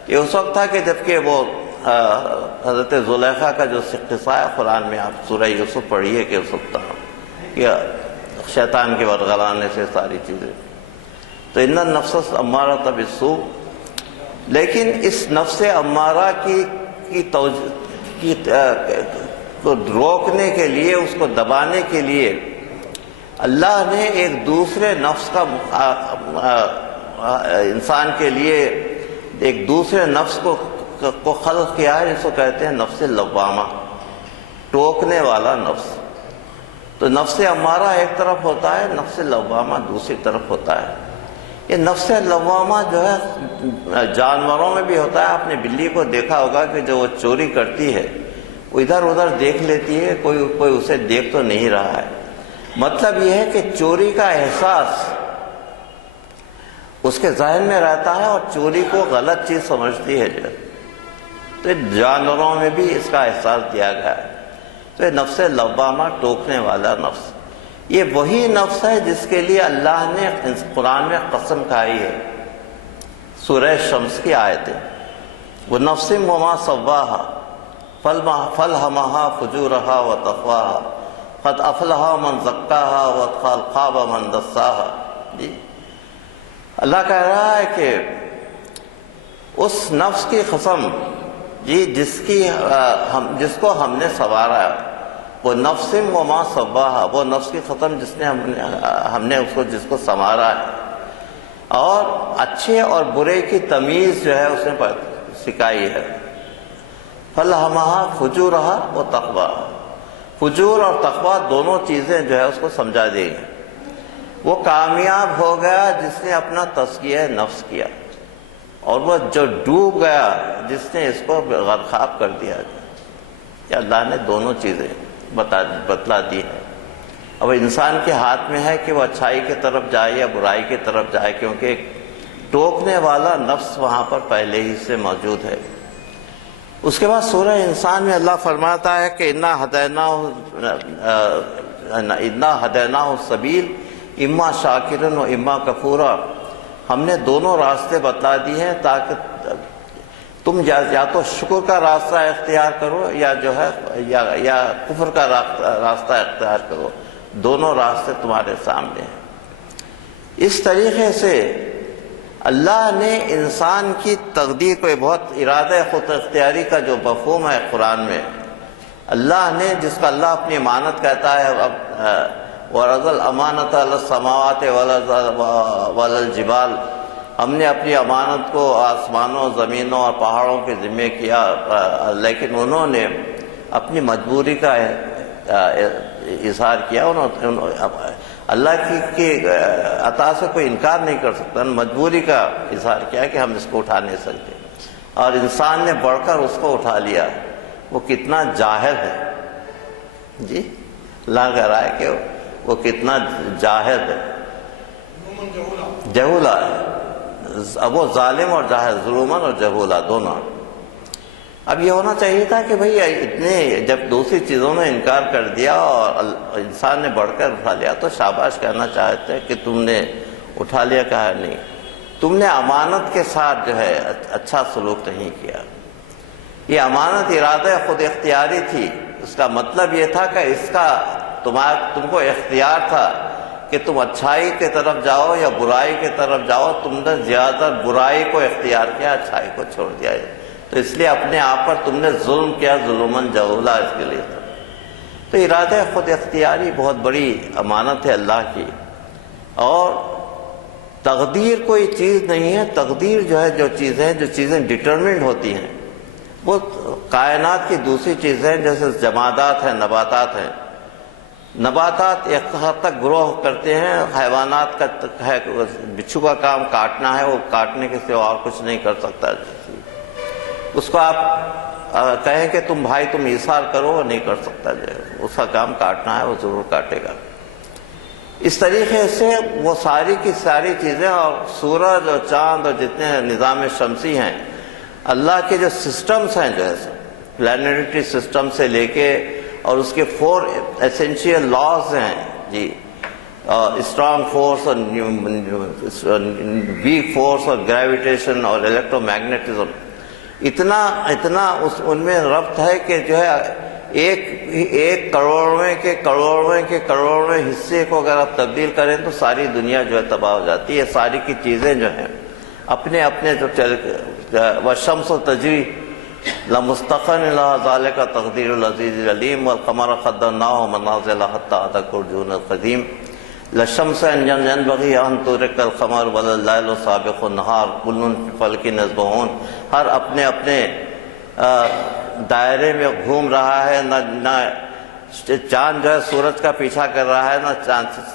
یہ اس وقت تھا کہ جبکہ وہ حضرت زلیخا کا جو قصہ ہے قرآن میں، آپ سورہ یوسف پڑھیے کہ اس وقت کہ شیطان کے ورغلانے سے ساری چیزیں، تو ان النفس امارۃ بالسوء، لیکن اس نفس امارہ کو روکنے کے لیے، اس کو دبانے کے لیے اللہ نے ایک دوسرے نفس کا انسان کے لیے ایک دوسرے نفس کو خلق کیا ہے، جس کو کہتے ہیں نفس لوامہ، ٹوکنے والا نفس۔ تو نفس امارہ ایک طرف ہوتا ہے، نفس لوامہ دوسری طرف ہوتا ہے۔ یہ نفس لوامہ جو ہے جانوروں میں بھی ہوتا ہے۔ آپ نے بلی کو دیکھا ہوگا کہ جو وہ چوری کرتی ہے وہ ادھر ادھر دیکھ لیتی ہے، کوئی اسے دیکھ تو نہیں رہا ہے۔ مطلب یہ ہے کہ چوری کا احساس اس کے ذہن میں رہتا ہے اور چوری کو غلط چیز سمجھتی ہے جو، تو جانوروں میں بھی اس کا احساس دیا گیا ہے۔ تو یہ نفس لوامہ، ٹوکنے والا نفس، یہ وہی نفس ہے جس کے لیے اللہ نے قرآن میں قسم کھائی ہے۔ سورہ شمس کی آیتیں، وَنَفْسٍ وَمَا سَوَّاهَا فَأَلْهَمَهَا فُجُورَهَا وَتَقْوَاهَا قَدْ أَفْلَحَ مَنْ زَكَّاهَا وَقَدْ خَابَ مَنْ دَسَّاهَا۔ جی اللہ کہہ رہا ہے کہ اس نفس کی قسم، جی جس کو ہم نے سنوارا ہے، وہ نفس وما سواہا، وہ نفس کی قسم جس نے ہم نے جس کو سنوارا ہے، اور اچھے اور برے کی تمیز جو ہے اس نے سکھائی ہے۔ فَأَلْهَمَهَا فُجُورَهَا وَتَقْوَاهَا، فجور اور تقویٰ دونوں چیزیں جو ہے اس کو سمجھا دی۔ وہ کامیاب ہو گیا جس نے اپنا تزکیہ نفس کیا، اور وہ جو ڈوب گیا جس نے اس کو غرقاب کر دیا۔ کہ اللہ نے دونوں چیزیں بتلا دی ہے۔ اب انسان کے ہاتھ میں ہے کہ وہ اچھائی کی طرف جائے یا برائی کی طرف جائے، کیونکہ ٹوکنے والا نفس وہاں پر پہلے ہی سے موجود ہے۔ اس کے بعد سورہ انسان میں اللہ فرماتا ہے کہ انا ہدیناہ السبیل اما شاکرن و اما کفورا، ہم نے دونوں راستے بتلا دی ہیں تاکہ تم یا تو شکر کا راستہ اختیار کرو یا جو ہے یا کفر کا راستہ اختیار کرو، دونوں راستے تمہارے سامنے ہیں۔ اس طریقے سے اللہ نے انسان کی تقدیر کو، بہت ارادہ خود اختیاری کا جو مفہوم ہے قرآن میں، اللہ نے جس کا اللہ اپنی امانت کہتا ہے، وَرَضَ الْأَمَانَةَ عَلَى السَّمَاوَاتِ وَعَلَى الْجِبَالِ، ہم نے اپنی امانت کو آسمانوں، زمینوں اور پہاڑوں کے ذمے کیا، لیکن انہوں نے اپنی مجبوری کا اظہار کیا۔ اللہ کی عطا سے کوئی انکار نہیں کر سکتا، مجبوری کا اظہار کیا کہ ہم اس کو اٹھا نہیں سکتے، اور انسان نے بڑھ کر اس کو اٹھا لیا۔ وہ کتنا جاہل ہے، جی اللہ کہہ رہا ہے کہ وہ کتنا جاہل ہے، جہولا ہے۔ وہ ظالم اور جاہل، ظلمن اور جہولا دونوں۔ اب یہ ہونا چاہیے تھا کہ بھئی اتنے جب دوسری چیزوں میں انکار کر دیا اور انسان نے بڑھ کر اٹھا لیا تو شاباش کہنا چاہتے کہ تم نے اٹھا لیا، کہا نہیں، تم نے امانت کے ساتھ جو ہے اچھا سلوک نہیں کیا۔ یہ امانت ارادہ خود اختیاری تھی، اس کا مطلب یہ تھا کہ اس کا تم کو اختیار تھا کہ تم اچھائی کی طرف جاؤ یا برائی کی طرف جاؤ، تم نے زیادہ برائی کو اختیار کیا، اچھائی کو چھوڑ دیا، تو اس لیے اپنے آپ پر تم نے ظلم کیا، ظلمن جہولا اس کے لیے تھا۔ تو ارادہ خود اختیاری بہت بڑی امانت ہے اللہ کی، اور تقدیر کوئی چیز نہیں ہے۔ تقدیر جو ہے جو چیزیں ڈٹرمنڈ ہوتی ہیں وہ کائنات کی دوسری چیزیں جیسے جمادات ہیں، نباتات ہیں۔ نباتات ایک حد تک گروہ کرتے ہیں، حیوانات کا ہے بچھو کا کام کاٹنا ہے، وہ کاٹنے کے سوا اور کچھ نہیں کر سکتا۔ اس کو آپ کہیں کہ تم بھائی تم ایثار کرو، وہ نہیں کر سکتا، جو اس کا کام کاٹنا ہے وہ ضرور کاٹے گا۔ اس طریقے سے وہ ساری کی ساری چیزیں اور سورج اور چاند اور جتنے نظام شمسی ہیں، اللہ کے جو سسٹمز ہیں جو ہے پلانیٹری سسٹم سے لے کے، اور اس کے 4 ایسینشیل لاز ہیں جی، اسٹرانگ فورس اور ویک فورس اور گریویٹیشن اور الیکٹرو میگنیٹزم، اتنا ان میں ربط ہے کہ جو ہے ایک کروڑویں حصے کو اگر آپ تبدیل کریں تو ساری دنیا جو ہے تباہ ہو جاتی ہے۔ ساری کی چیزیں جو ہیں اپنے جو والشمس تجری لمستقر لها ذلك تقدیر العزیز العلیم والقمر قدرناه منازل حتى عاد كالعرجون القدیم للشمس ينبغي ان تدرك القمر ولا الليل سابق النهار كل في فلك يسبحون۔ ہر اپنے دائرے میں گھوم رہا ہے، نہ چاند جو ہے سورج کا پیچھا کر رہا ہے، نہ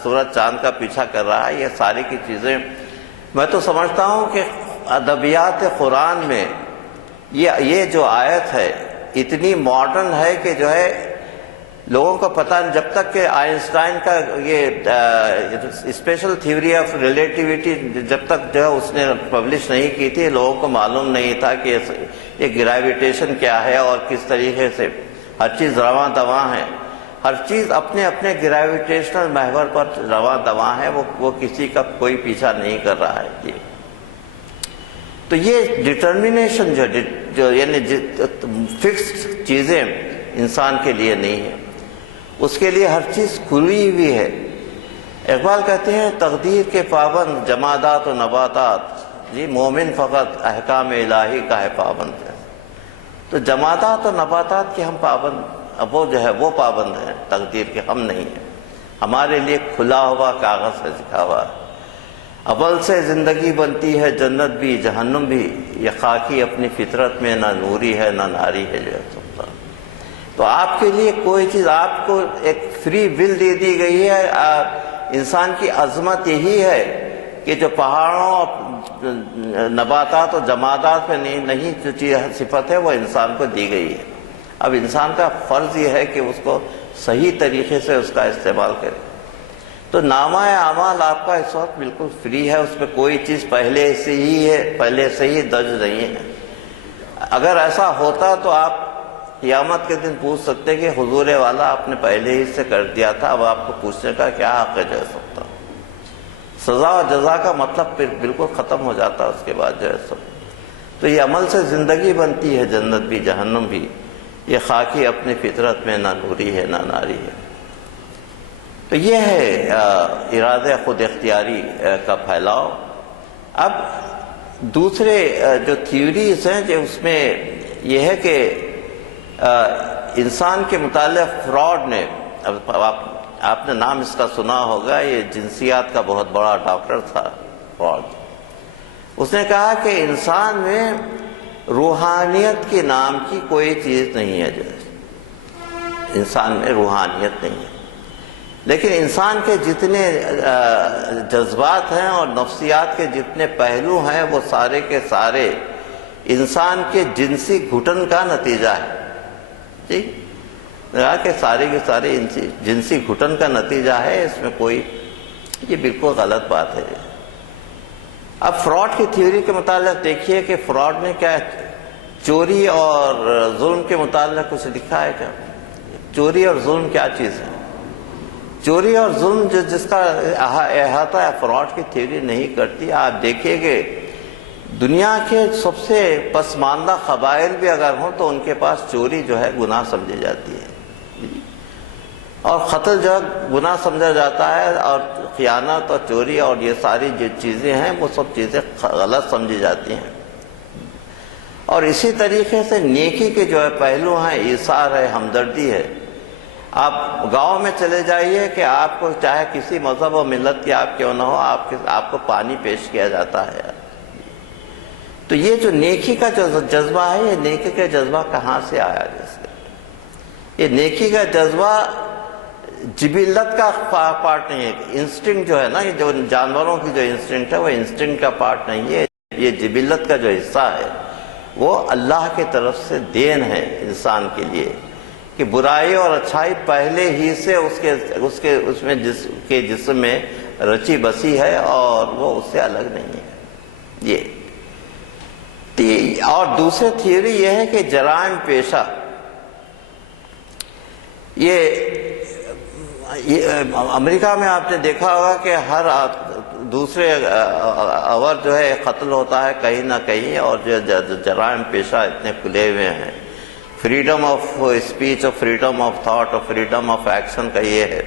سورج چاند کا پیچھا کر رہا ہے۔ یہ ساری کی چیزیں میں تو سمجھتا ہوں کہ ادبیات قرآن میں یہ جو آیت ہے اتنی ماڈرن ہے کہ جو ہے لوگوں کو پتہ نہیں، جب تک کہ آئنسٹائن کا یہ اسپیشل تھیوری آف ریلیٹیوٹی جب تک جو ہے اس نے پبلش نہیں کی تھی، لوگوں کو معلوم نہیں تھا کہ یہ گریویٹیشن کیا ہے اور کس طریقے سے ہر چیز رواں دواں ہے، ہر چیز اپنے گریویٹیشنل محور پر رواں دواں ہے، وہ کسی کا کوئی پیچھا نہیں کر رہا ہے جی۔ تو یہ ڈٹرمینیشن جو یعنی فکسڈ چیزیں انسان کے لیے نہیں ہے، اس کے لیے ہر چیز کھلی ہوئی ہے۔ اقبال کہتے ہیں تقدیر کے پابند جمادات و نباتات، جی مومن فقط احکام الہی کا ہے پابند ہے۔ تو جمادات و نباتات کے ہم پابند، اب وہ جو ہے وہ پابند ہیں، تقدیر کے ہم نہیں ہیں۔ ہمارے لیے کھلا ہوا کاغذ ہے لکھا ہوا، اول سے زندگی بنتی ہے جنت بھی جہنم بھی، یہ خاکی اپنی فطرت میں نہ نوری ہے نہ ناری ہے جو ہے سب۔ تو آپ کے لیے کوئی چیز، آپ کو ایک فری ول دے دی گئی ہے۔ انسان کی عظمت یہی ہے کہ جو پہاڑوں نباتات اور جمادات میں نہیں جو چیز صفت ہے وہ انسان کو دی گئی ہے۔ اب انسان کا فرض یہ ہے کہ اس کو صحیح طریقے سے اس کا استعمال کرے۔ تو نامہ اعمال آپ کا اس وقت بالکل فری ہے، اس پہ کوئی چیز پہلے سے ہی درج نہیں ہے۔ اگر ایسا ہوتا تو آپ قیامت کے دن پوچھ سکتے کہ حضور والا آپ نے پہلے ہی سے کر دیا تھا، اب آپ کو پوچھنے کا کیا حق ہے جو ہے سکتا۔ سزا و جزا کا مطلب پھر بالکل ختم ہو جاتا اس کے بعد جو ہے سب۔ تو یہ عمل سے زندگی بنتی ہے جنت بھی جہنم بھی، یہ خاکی اپنی فطرت میں نہ نوری ہے نہ ناری ہے۔ تو یہ ہے ارادہ خود اختیاری کا پھیلاؤ۔ اب دوسرے جو تھیوریز ہیں جو اس میں یہ ہے کہ انسان کے متعلق فراڈ نے، آپ نے نام اس کا سنا ہوگا، یہ جنسیات کا بہت بڑا ڈاکٹر تھا فراڈ۔ اس نے کہا کہ انسان میں روحانیت کے نام کی کوئی چیز نہیں ہے، جو انسان میں روحانیت نہیں ہے، لیکن انسان کے جتنے جذبات ہیں اور نفسیات کے جتنے پہلو ہیں وہ سارے کے سارے انسان کے جنسی گھٹن کا نتیجہ ہے جی۔ کہا کہ سارے کے سارے جنسی گھٹن کا نتیجہ ہے، اس میں کوئی، یہ بالکل غلط بات ہے۔ اب فراڈ کی تھیوری کے متعلق دیکھیے کہ فراڈ نے کیا چوری اور ظلم کے متعلق کچھ لکھا ہے کیا؟ چوری اور ظلم کیا چیز ہے؟ چوری اور ظلم جس کا احاطہ فراڈ کی تھیوری نہیں کرتی. آپ دیکھیے کہ دنیا کے سب سے پسماندہ قبائل بھی اگر ہوں تو ان کے پاس چوری جو ہے گناہ سمجھی جاتی ہے، اور قتل جو گناہ سمجھا جاتا ہے، اور خیانت اور چوری اور یہ ساری جو چیزیں ہیں وہ سب چیزیں غلط سمجھی جاتی ہیں. اور اسی طریقے سے نیکی کے جو ہے پہلو ہیں، ایثار ہے، ہمدردی ہے. آپ گاؤں میں چلے جائیے کہ آپ کو چاہے کسی مذہب و ملت کے آپ کیوں نہ ہو، آپ کو پانی پیش کیا جاتا ہے. تو یہ جو نیکی کا جو جذبہ ہے، یہ نیکی کا جذبہ کہاں سے آیا؟ جیسے یہ نیکی کا جذبہ جبلت کا پارٹ نہیں ہے. انسٹنکٹ جو ہے نا، یہ جو جانوروں کی جو انسٹنکٹ ہے وہ انسٹنکٹ کا پارٹ نہیں ہے. یہ جبلت کا جو حصہ ہے وہ اللہ کی طرف سے دین ہے انسان کے لیے، کہ برائی اور اچھائی پہلے ہی سے اس میں جسم میں رچی بسی ہے اور وہ اس سے الگ نہیں ہے. یہ اور دوسری تھیوری یہ ہے کہ جرائم پیشہ، یہ امریکہ میں آپ نے دیکھا ہوگا کہ ہر دوسرے اور جو ہے قتل ہوتا ہے کہیں نہ کہیں، اور جو جرائم پیشہ اتنے کھلے ہوئے ہیں. فریڈم آف اسپیچ اور فریڈم آف تھاٹ اور فریڈم آف ایکشن کا یہ ہے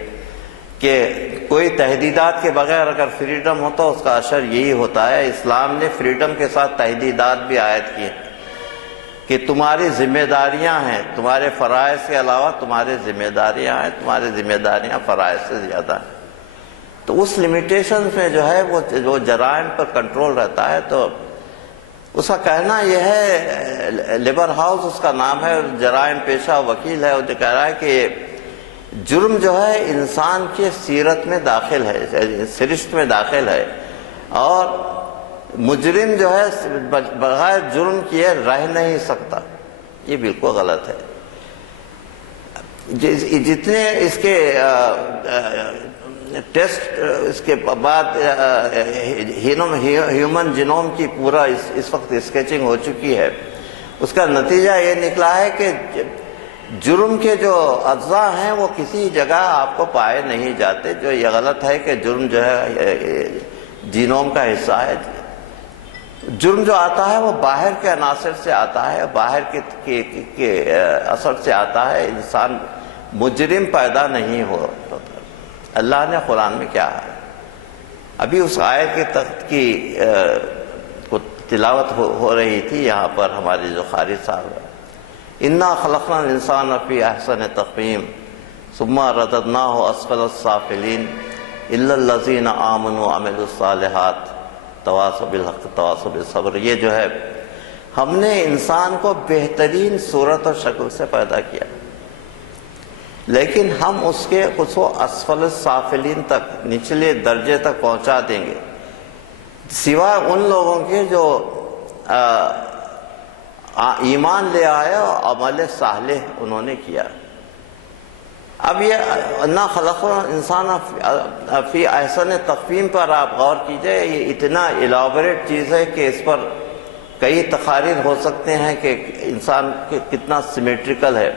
کہ کوئی تحدیدات کے بغیر اگر فریڈم ہوتا اس کا اثر یہی ہوتا ہے. اسلام نے فریڈم کے ساتھ تحدیدات بھی عائد کی ہیں کہ تمہاری ذمہ داریاں ہیں، تمہارے فرائض کے علاوہ تمہارے ذمہ داریاں ہیں، تمہاری ذمہ داریاں فرائض سے زیادہ ہیں. تو اس لیمیٹیشن میں جو ہے وہ جرائم پر کنٹرول رہتا ہے. تو اس کا کہنا یہ ہے، لیبر ہاؤس اس کا نام ہے، جرائم پیشہ وکیل ہے، وہ جو کہہ رہا ہے کہ جرم جو ہے انسان کی سیرت میں داخل ہے، سرشت میں داخل ہے، اور مجرم جو ہے بغیر جرم کیے رہ نہیں سکتا. یہ بالکل غلط ہے. جتنے اس کے ٹیسٹ اس کے بعد ہیومن جینوم کی پورا اس وقت اسکیچنگ ہو چکی ہے، اس کا نتیجہ یہ نکلا ہے کہ جرم کے جو اجزاء ہیں وہ کسی جگہ آپ کو پائے نہیں جاتے. جو یہ غلط ہے کہ جرم جو ہے جینوم کا حصہ ہے. جرم جو آتا ہے وہ باہر کے عناصر سے آتا ہے، باہر کے اثر سے آتا ہے. انسان مجرم پیدا نہیں ہو. اللہ نے قرآن میں کیا ہے؟ ابھی اس آیت کے تحت کی تلاوت ہو رہی تھی یہاں پر ہمارے جو قاری صاحب ہیں. انا خلقنا الانسان فی احسن تقویم ثم رددناہ اسفل السافلین الا الذین آمنوا وعملوا الصالحات تواصوا بالحق تواصوا بالصبر. یہ جو ہے ہم نے انسان کو بہترین صورت اور شکل سے پیدا کیا، لیکن ہم اس کے کو اسفل السافلین تک، نچلے درجے تک پہنچا دیں گے، سوائے ان لوگوں کے جو ایمان لے آئے اور عمل صالح انہوں نے کیا. اب یہ انا خلقنا الانسان فی احسن تقویم پر آپ غور کیجئے. یہ اتنا الیبوریٹ چیز ہے کہ اس پر کئی تقاریر ہو سکتے ہیں کہ انسان کتنا سیمیٹریکل ہے.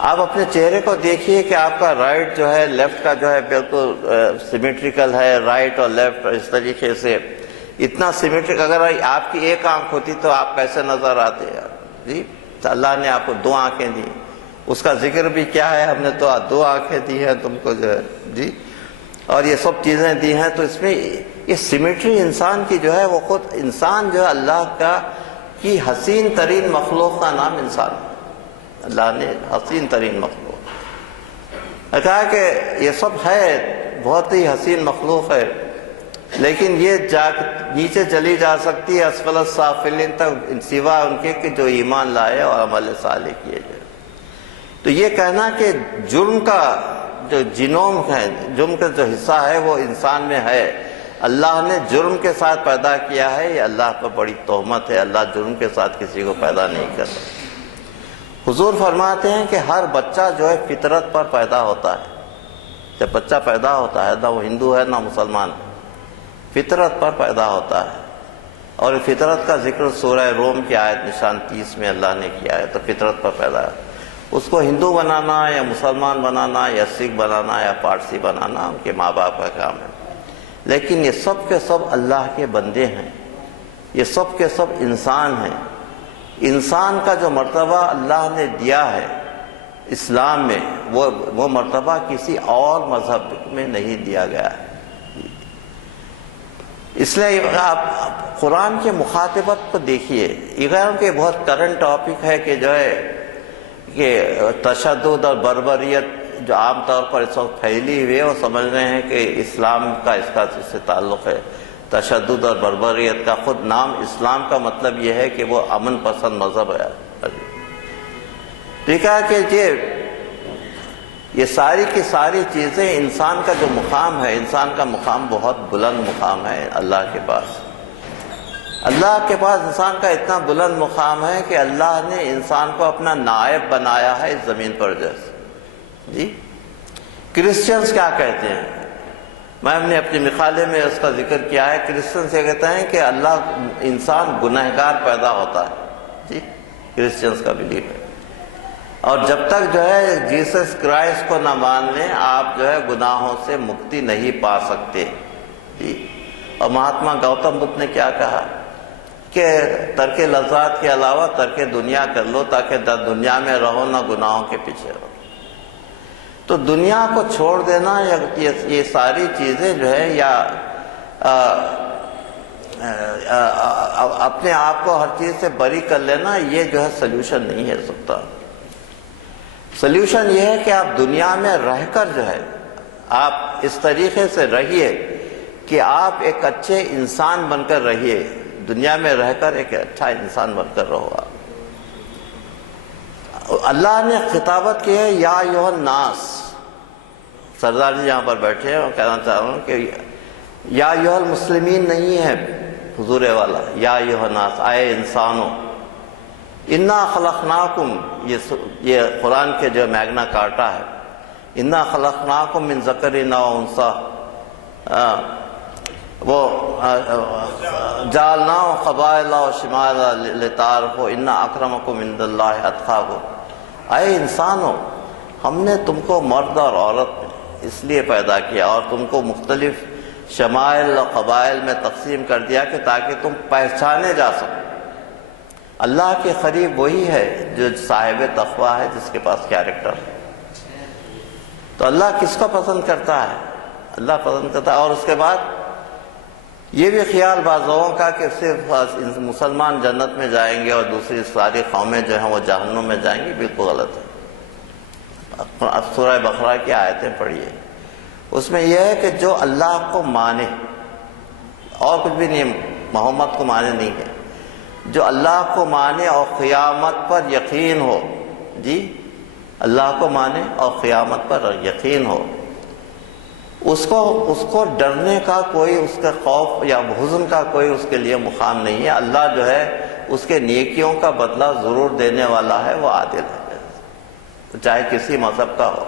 آپ اپنے چہرے کو دیکھیے کہ آپ کا رائٹ جو ہے لیفٹ کا جو ہے بالکل سیمیٹریکل ہے، رائٹ اور لیفٹ اس طریقے سے اتنا سیمیٹرک. اگر آپ کی ایک آنکھ ہوتی تو آپ کیسے نظر آتے ہیں؟ جی اللہ نے آپ کو دو آنکھیں دی، اس کا ذکر بھی کیا ہے، ہم نے تو دو آنکھیں دی ہیں تم کو جو ہے جی، اور یہ سب چیزیں دی ہیں. تو اس میں یہ سیمیٹری انسان کی جو ہے وہ خود انسان جو ہے اللہ کی حسین ترین مخلوق کا نام انسان ہے. اللہ نے حسین ترین مخلوق کہا کہ یہ سب ہے، بہت ہی حسین مخلوق ہے، لیکن یہ نیچے چلی جا سکتی ہے اسفل السافلین تک سوا ان کے کہ جو ایمان لائے اور عمل صالح کیے جائے. تو یہ کہنا کہ جرم کا جو جینوم ہے، جرم کا جو حصہ ہے وہ انسان میں ہے، اللہ نے جرم کے ساتھ پیدا کیا ہے، یہ اللہ پر بڑی تہمت ہے. اللہ جرم کے ساتھ کسی کو پیدا نہیں کرتا. حضور فرماتے ہیں کہ ہر بچہ جو ہے فطرت پر پیدا ہوتا ہے. جب بچہ پیدا ہوتا ہے نہ وہ ہندو ہے نہ مسلمان ہے، فطرت پر پیدا ہوتا ہے، اور فطرت کا ذکر سورہ روم کی آیت نشان 30 میں اللہ نے کیا ہے، تو فطرت پر پیدا ہے۔ اس کو ہندو بنانا یا مسلمان بنانا یا سکھ بنانا یا پارسی بنانا ان کے ماں باپ کا کام ہے، لیکن یہ سب کے سب اللہ کے بندے ہیں، یہ سب کے سب انسان ہیں۔ انسان کا جو مرتبہ اللہ نے دیا ہے اسلام میں، وہ مرتبہ کسی اور مذہب میں نہیں دیا گیا ہے۔ اس لیے آپ قرآن کے مخاطبت کو دیکھیے، یہ کہ بہت کرنٹ ٹاپک ہے کہ جو ہے کہ تشدد اور بربریت جو عام طور پر اس وقت پھیلی ہوئی ہے، وہ سمجھ رہے ہیں کہ اسلام کا اس سے تعلق ہے۔ تشدد اور بربریت کا خود نام اسلام کا مطلب یہ ہے کہ وہ امن پسند مذہب ہے۔ ٹھیک ہے کہ یہ ساری کی ساری چیزیں انسان کا جو مقام ہے، انسان کا مقام بہت بلند مقام ہے اللہ کے پاس۔ اللہ کے پاس انسان کا اتنا بلند مقام ہے کہ اللہ نے انسان کو اپنا نائب بنایا ہے اس زمین پر جیسے۔ جی کرسچنز کیا کہتے ہیں؟ میں نے اپنی مقالے میں اس کا ذکر کیا ہے۔ کرسچنز یہ کہتے ہیں کہ اللہ انسان گنہگار پیدا ہوتا ہے۔ جی کرسچنز کا بلیف ہے، اور جب تک جو ہے جیسس کرائسٹ کو نہ مان لیں آپ جو ہے گناہوں سے مکتی نہیں پا سکتے۔ جی اور مہاتما گوتم بدھ نے کیا کہا کہ ترک لذات کے علاوہ ترک دنیا کر لو تاکہ دنیا میں رہو نہ گناہوں کے پیچھے رہو۔ تو دنیا کو چھوڑ دینا یا یہ ساری چیزیں جو ہے یا اپنے آپ کو ہر چیز سے بری کر لینا، یہ جو ہے سلیوشن نہیں ہے سکتا۔ سلیوشن یہ ہے کہ آپ دنیا میں رہ کر جو ہے آپ اس طریقے سے رہیے کہ آپ ایک اچھے انسان بن کر رہیے، دنیا میں رہ کر ایک اچھا انسان بن کر رہو آپ۔ اللہ نے خطابت کی ہے یا ایھا الناس۔ سردار جی یہاں پر بیٹھے ہیں اور کہنا چاہ رہا ہوں کہ یا ایھا المسلمین نہیں ہے حضور والا، یا ایھا الناس، آئے انسانوں۔ انا خلقناکم، یہ قرآن کے جو میگنا کارٹا ہے، انا خلقناکم من ذکر و انثی، وہ جعلناہ قبائل و شمائل لتعارفوا ان اکرمکم عند اللہ اتقاکم۔ اے انسانوں، ہم نے تم کو مرد اور عورت اس لیے پیدا کیا اور تم کو مختلف شمائل و قبائل میں تقسیم کر دیا کہ تاکہ تم پہچانے جا سکو۔ اللہ کے قریب وہی ہے جو صاحب تقویٰ ہے، جس کے پاس کیریکٹر ہے۔ تو اللہ کس کو پسند کرتا ہے؟ اللہ پسند کرتا ہے۔ اور اس کے بعد یہ بھی خیال بعض لوگوں کا کہ صرف مسلمان جنت میں جائیں گے اور دوسری ساری قومیں جو ہیں وہ جہنم میں جائیں گی، بالکل غلط ہے۔ سورہ بقرہ کی آیتیں پڑھیے، اس میں یہ ہے کہ جو اللہ کو مانے، اور کچھ بھی نہیں، محمد کو مانے نہیں ہے، جو اللہ کو مانے اور قیامت پر یقین ہو، جی اللہ کو مانے اور قیامت پر یقین ہو، اس کو ڈرنے کا کوئی، اس کا خوف یا حزن کا کوئی اس کے لیے مقام نہیں ہے۔ اللہ جو ہے اس کے نیکیوں کا بدلہ ضرور دینے والا ہے، وہ عادل ہے، چاہے کسی مذہب کا ہو۔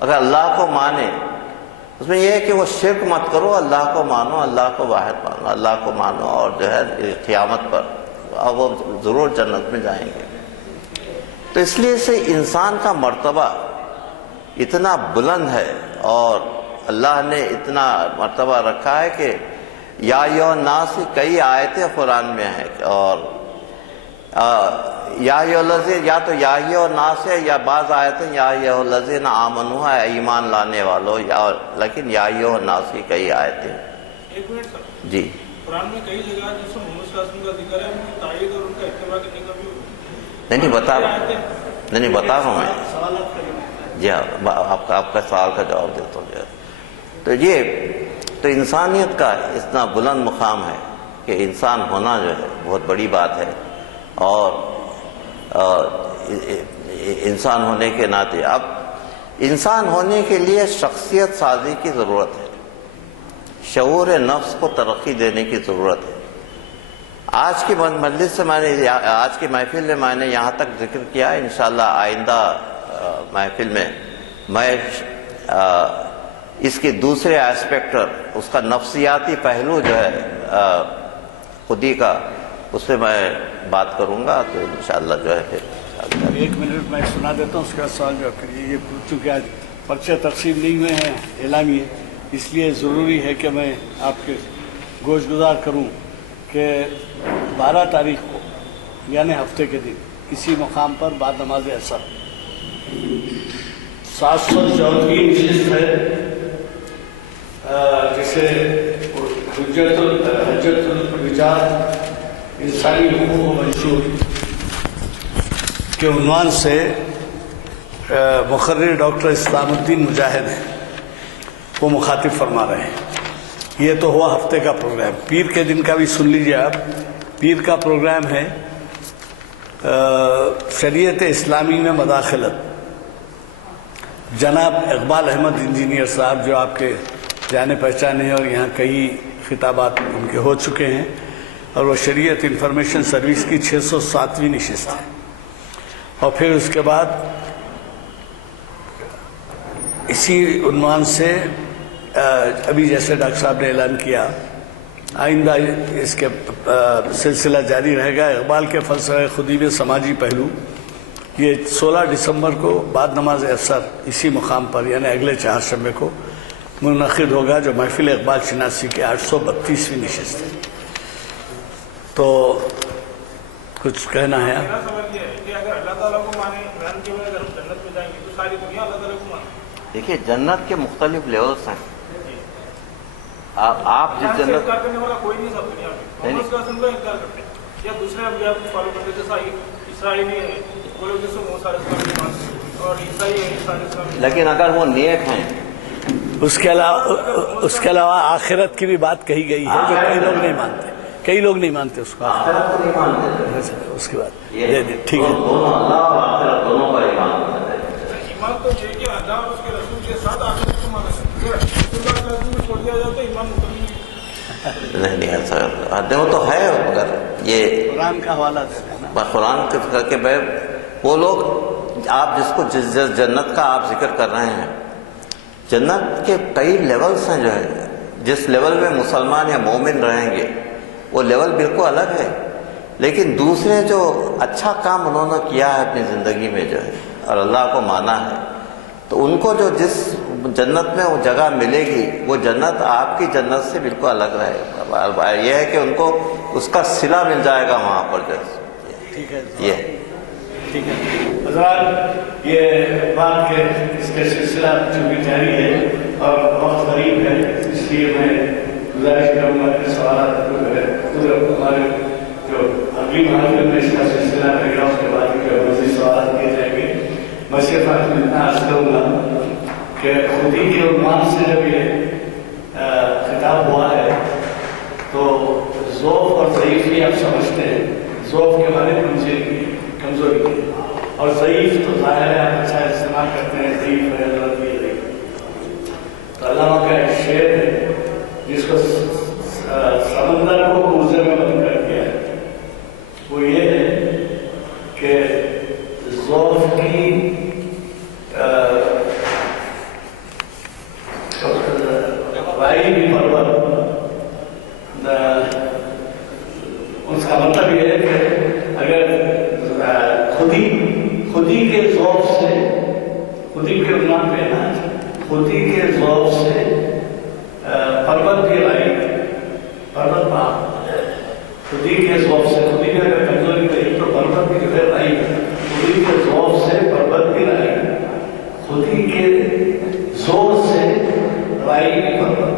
اگر اللہ کو مانے، اس میں یہ ہے کہ وہ شرک مت کرو، اللہ کو مانو، اللہ کو واحد مانو، اللہ کو مانو، اور جو ہے قیامت پر وہ ضرور جنت میں جائیں گے۔ تو اس لیے سے انسان کا مرتبہ اتنا بلند ہے، اور اللہ نے اتنا مرتبہ رکھا ہے کہ یا ایھا الناس کی کئی آیتیں قرآن میں ہیں، اور یا ایھا الذین، یا تو یا ایھا الناس ہے، یا بعض آیتیں یا ایھا الذین آمنوا ہے، ایمان لانے والوں، لیکن یا ایھا الناس کی کئی آیتیں۔ ایک منٹ سر، جی قرآن میں کئی جگہ جس میں محمد صلی اللہ علیہ وسلم کا ذکر ہے، ان کی تائید اور ان کا اتباع کرنے کا بھی نہیں بتا رہا ہوں، نہیں بتا رہا ہوں میں۔ سوالات کریں۔ جی ہاں، آپ کا سوال کا جواب دیتا ہوں۔ تو تو انسانیت کا اتنا بلند مقام ہے کہ انسان ہونا جو ہے بہت بڑی بات ہے، اور انسان ہونے کے ناطے اب انسان ہونے کے لیے شخصیت سازی کی ضرورت ہے، شعور نفس کو ترقی دینے کی ضرورت ہے۔ آج کی مجلس سے آج کی محفل میں میں نے یہاں تک ذکر کیا ہے، انشاءاللہ آئندہ محفل میں میں اس کے دوسرے ایسپیکٹ اس کا نفسیاتی پہلو جو ہے خودی کا، اس پہ میں بات کروں گا، تو انشاءاللہ جو ہے پھر 1 منٹ میں سنا دیتا ہوں، اس کا سوال جواب کریے. یہ چونکہ آج پرچے تقسیم نہیں ہوئے ہیں اعلامیے، اس لیے ضروری ہے کہ میں آپ کے گوش گزار کروں کہ 12 تاریخ کو یعنی ہفتے کے دن اسی مقام پر بعد نماز عصر 714 نشست ہے، جسے حجت الرجال انسانی حقوق و منشور کے عنوان سے مقرر ڈاکٹر اسلام الدین مجاہد ہیں، وہ مخاطب فرما رہے ہیں. یہ تو ہوا ہفتے کا پروگرام. پیر کے دن کا بھی سن لیجیے آپ. پیر کا پروگرام ہے شریعت اسلامی میں مداخلت. جناب اقبال احمد انجینئر صاحب جو آپ کے جانے پہچانے ہیں اور یہاں کئی خطابات ان کے ہو چکے ہیں، اور وہ شریعت انفارمیشن سروس کی 607ویں نشست ہے. اور پھر اس کے بعد اسی عنوان سے ابھی جیسے ڈاکٹر صاحب نے اعلان کیا آئندہ اس کے سلسلہ جاری رہے گا. اقبال کے فلسفہ خودی میں سماجی پہلو، یہ 16 دسمبر کو بعد نماز عصر اسی مقام پر یعنی اگلے چہارشنبے کو منعقد ہوگا، جو محفل اقبال شناسی کی 832ویں نشست ہے. تو کچھ کہنا ہے؟ میرا سوال یہ ہے کہ اگر اللہ تعالیٰ کو مانے، ایمان کے بغیر ہم جنت میں جائیں گے تو ساری دنیا اللہ تعالیٰ کو مانے. دیکھیے جنت کے مختلف لیولز ہیں. آپ جس جنت انکار کرنے والا کوئی نہیں سب دنیا میں، محمد صلی اللہ علیہ وسلم کا انکار کرتے ہیں یا دوسرے انبیاء کو فالو کرتے ہیں. جیسا اسرائیلی ہیں وہ لوگ جیسے موسیٰ علیہ السلام کو مانتے ہیں، اور عیسائی ہیں عیسیٰ علیہ السلام. لیکن اگر وہ نیک ہیں، اس کے علاوہ آخرت کی بھی بات کہی گئی ہے جو کئی لوگ نہیں مانتے، کئی لوگ نہیں مانتے اس کو. آخرت کو نہیں مانتے، اس کے بعد ٹھیک ہے. دونوں اللہ اور آخرت دونوں پر ایمان ہوتا ہے. ایمان تو یہ کہ اللہ اور اس کے رسول کے ساتھ آخرت کو مانا ہے. رسول اللہ صلی اللہ علیہ وسلم کو چھوڑ دیا جاتا ہے ایمان مکمل نہیں ایسا وہ تو ہے، مگر یہ قرآن کا حوالہ دے دینا. قرآن کر کے وہ لوگ آپ جس کو جس جنت کا آپ ذکر کر رہے ہیں، جنت کے کئی لیولز ہیں جو ہے. جس لیول میں مسلمان یا مومن رہیں گے وہ لیول بالکل الگ ہے. لیکن دوسرے جو اچھا کام انہوں نے کیا ہے اپنی زندگی میں جو ہے اور اللہ کو مانا ہے، تو ان کو جو جس جنت میں وہ جگہ ملے گی وہ جنت آپ کی جنت سے بالکل الگ رہے گا. یہ ہے کہ ان کو اس کا صلہ مل جائے گا وہاں پر جو ٹھیک ہے. یہ ٹھیک ہے حضرات، یہ بات کے اس کا سلسلہ چونکہ جاری ہے اور وقت قریب ہے، اس لیے میں گزارش کروں گا کہ سوالات ہمارے جو اگلی محفل میں اس کا سلسلہ رہے گا، اس کے بعد جو مزید سوالات کیے جائیں گے. میں صرف اتنا عرض کروں گا کہ خودی کے عنوان سے جب یہ خطاب ہوا ہے تو ذوق اور ضعیفی آپ سمجھتے ہیں. ذوق کے معنی کمزوری کی، اور ضعیف تو ظاہر ہے آپ اچھا استعمال کرتے ہیں. ضعیف ہے غلط بھی ہے. تو علامہ کا ایک شعر ہے جس کو سمندر کو کوزے میں بند کر دیا ہے، وہ یہ ہے کہ ذوق کی رائی بھی پرور. اس کا مطلب یہ ہے کہ اگر خودی کے ذوق سے، خودی کے عنوان پہ نا، خودی کے ذوق سے پربت بھی رائی، پربت باپ خودی کے ذوق سے، خودی میں اگر کمزوری رہی تو پربت بھی جو ہے رائی. خودی کے ذوق سے پربت بھی رائی، خودی کے زور سے رائی بھی پربت.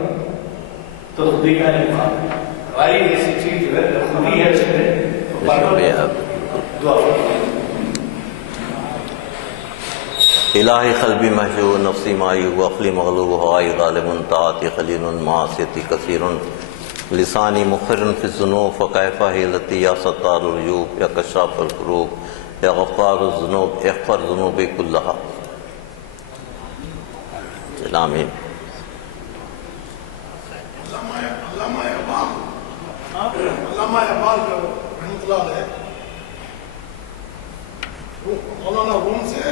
تو خودی کا مقام رائی ایسی چیز جو ہے خودی ہے، اس میں تو پربت دعا. الہی قلبی محجوب نفسی مایوب عقلی مغلوب ہوائی غالب طاعتی خلیل معصیتی کثیر لسانی مخر فی الذنوب فکیف حیلتی یا ستار العیوب یا کشاف الکروب یا غفار الذنوب اغفر ذنوبی کلہا. آمین. علامہ اقبال رحمۃ اللہ علیہ مولانا روم سے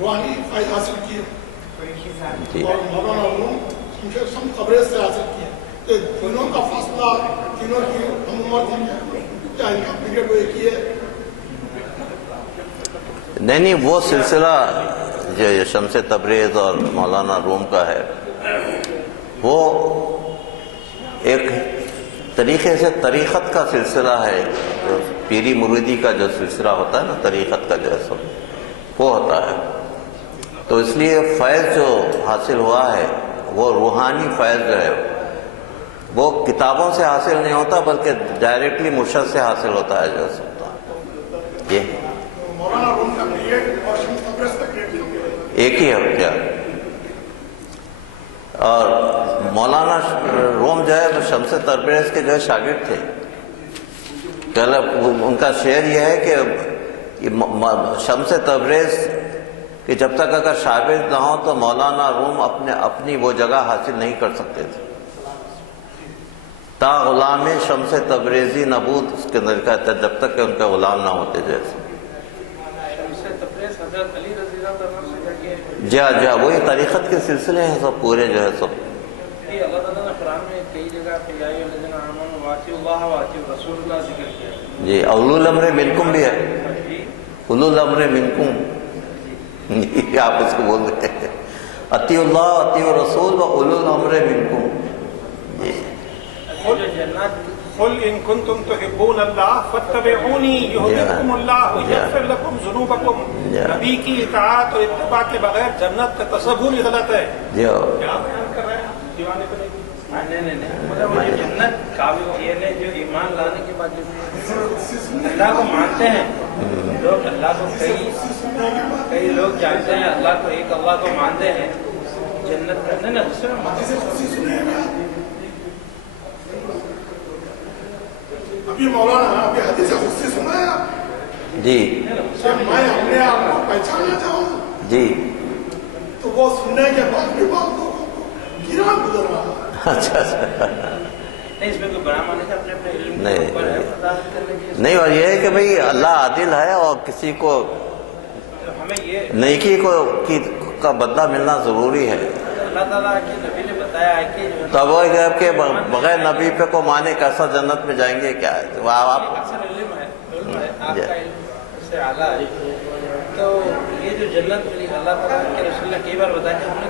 روحانی فائدہ حاصل کیے جی اور مولانا علوم شمس تبریز سے حاصل کیا. کہ تینوں کا فاصلہ، تینوں کی ہم عمر تھی کیا ان کا پیریڈ وہ ایک ہی ہے؟ نہیں، وہ سلسلہ جو شمس تبریز اور مولانا روم کا ہے وہ ایک طریقے سے طریقت کا سلسلہ ہے. جو پیری مریدی کا جو سلسلہ ہوتا ہے نا، طریقت کا جو ہے سب وہ ہوتا ہے. تو اس لیے فیض جو حاصل ہوا ہے وہ روحانی فیض جو ہے وہ کتابوں سے حاصل نہیں ہوتا بلکہ ڈائریکٹلی مرشد سے حاصل ہوتا ہے جو سب. یہ مولانا روم کا پیریڈ اور شمس تبریز کا پیریڈ ایک ہی ہے کیا؟ اور مولانا روم جو ہے شمس تبریز کے جو ہے شاگرد تھے. ان کا شعر یہ ہے کہ شمس تبریز کہ جب تک اگر شاگرد نہ ہو تو مولانا روم اپنی وہ جگہ حاصل نہیں کر سکتے تھے. تا غلام شمس تبریزی نبود، اس کے اندر کہتا ہے جب تک کہ ان کے غلام نہ ہوتے جیسے. حضرت علی رضی اللہ عنہ سے جا کے جی ہاں وہی طریقت کے سلسلے ہیں سب پورے جو ہے سب. اللہ تعالیٰ نے قرآن میں کئی جگہ پہ یا ایھا الذین آمنوا واطیعوا اللہ واطیعوا رسول اللہ ذکر کیا ہے. جی اولو الامر منکم بھی ہے، اولو الامر منکم، آپ اس کو بول رہے ہیں اطیعوا اللہ اطیعوا الرسول و اولو الامر منکم. جی قل ان کنتم تحبون اللہ فاتبعونی یحببکم اللہ ویغفر لکم ذنوبکم. نبی کی اطاعت اور اتباع کے بغیر جنت کا تصور ہی غلط ہے. جی کیا بیان کر رہے ہیں دیوانے کو نہیں مطلب وہ جو جنت قابل یہ جو ایمان لانے کے بعد جو اللہ کو مانتے ہیں لوگ، اللہ کو کئی لوگ جانتے ہیں اللہ کو، ایک اللہ کو مانتے ہیں جنت کرنے نا دوسرے. ابھی مولانا ابھی حدیث قدسی سنا ہے آپ؟ جی کہ میں اپنے آپ کو پہچاننا چاہوں جی تو وہ سننے کے بعد بھی بات کو گرا گزر رہا ہے. اچھا نہیں، اس میں کوئی بڑا مانے سے اپنے اپنے علم نہیں. کے اوپر ہے وضاحت کرنے کی. نہیں، اور یہ ہے کہ بھئی اللہ عادل ہے اور کسی کو ہمیں یہ نیکی کا بدلہ ملنا ضروری ہے. اللہ تعالیٰ کے نبی نے بتایا ہے کہ تب وہ کہ بغیر نبی پہ کو مانے کیسا جنت میں جائیں گے کیا ہے. وہ آپ اکثر علم ہے آپ کا علم سے اعلیٰ ہے. تو یہ جو جنت ملی اللہ تعالیٰ کے رسول نے کئی بار بتایا کہ ہم نے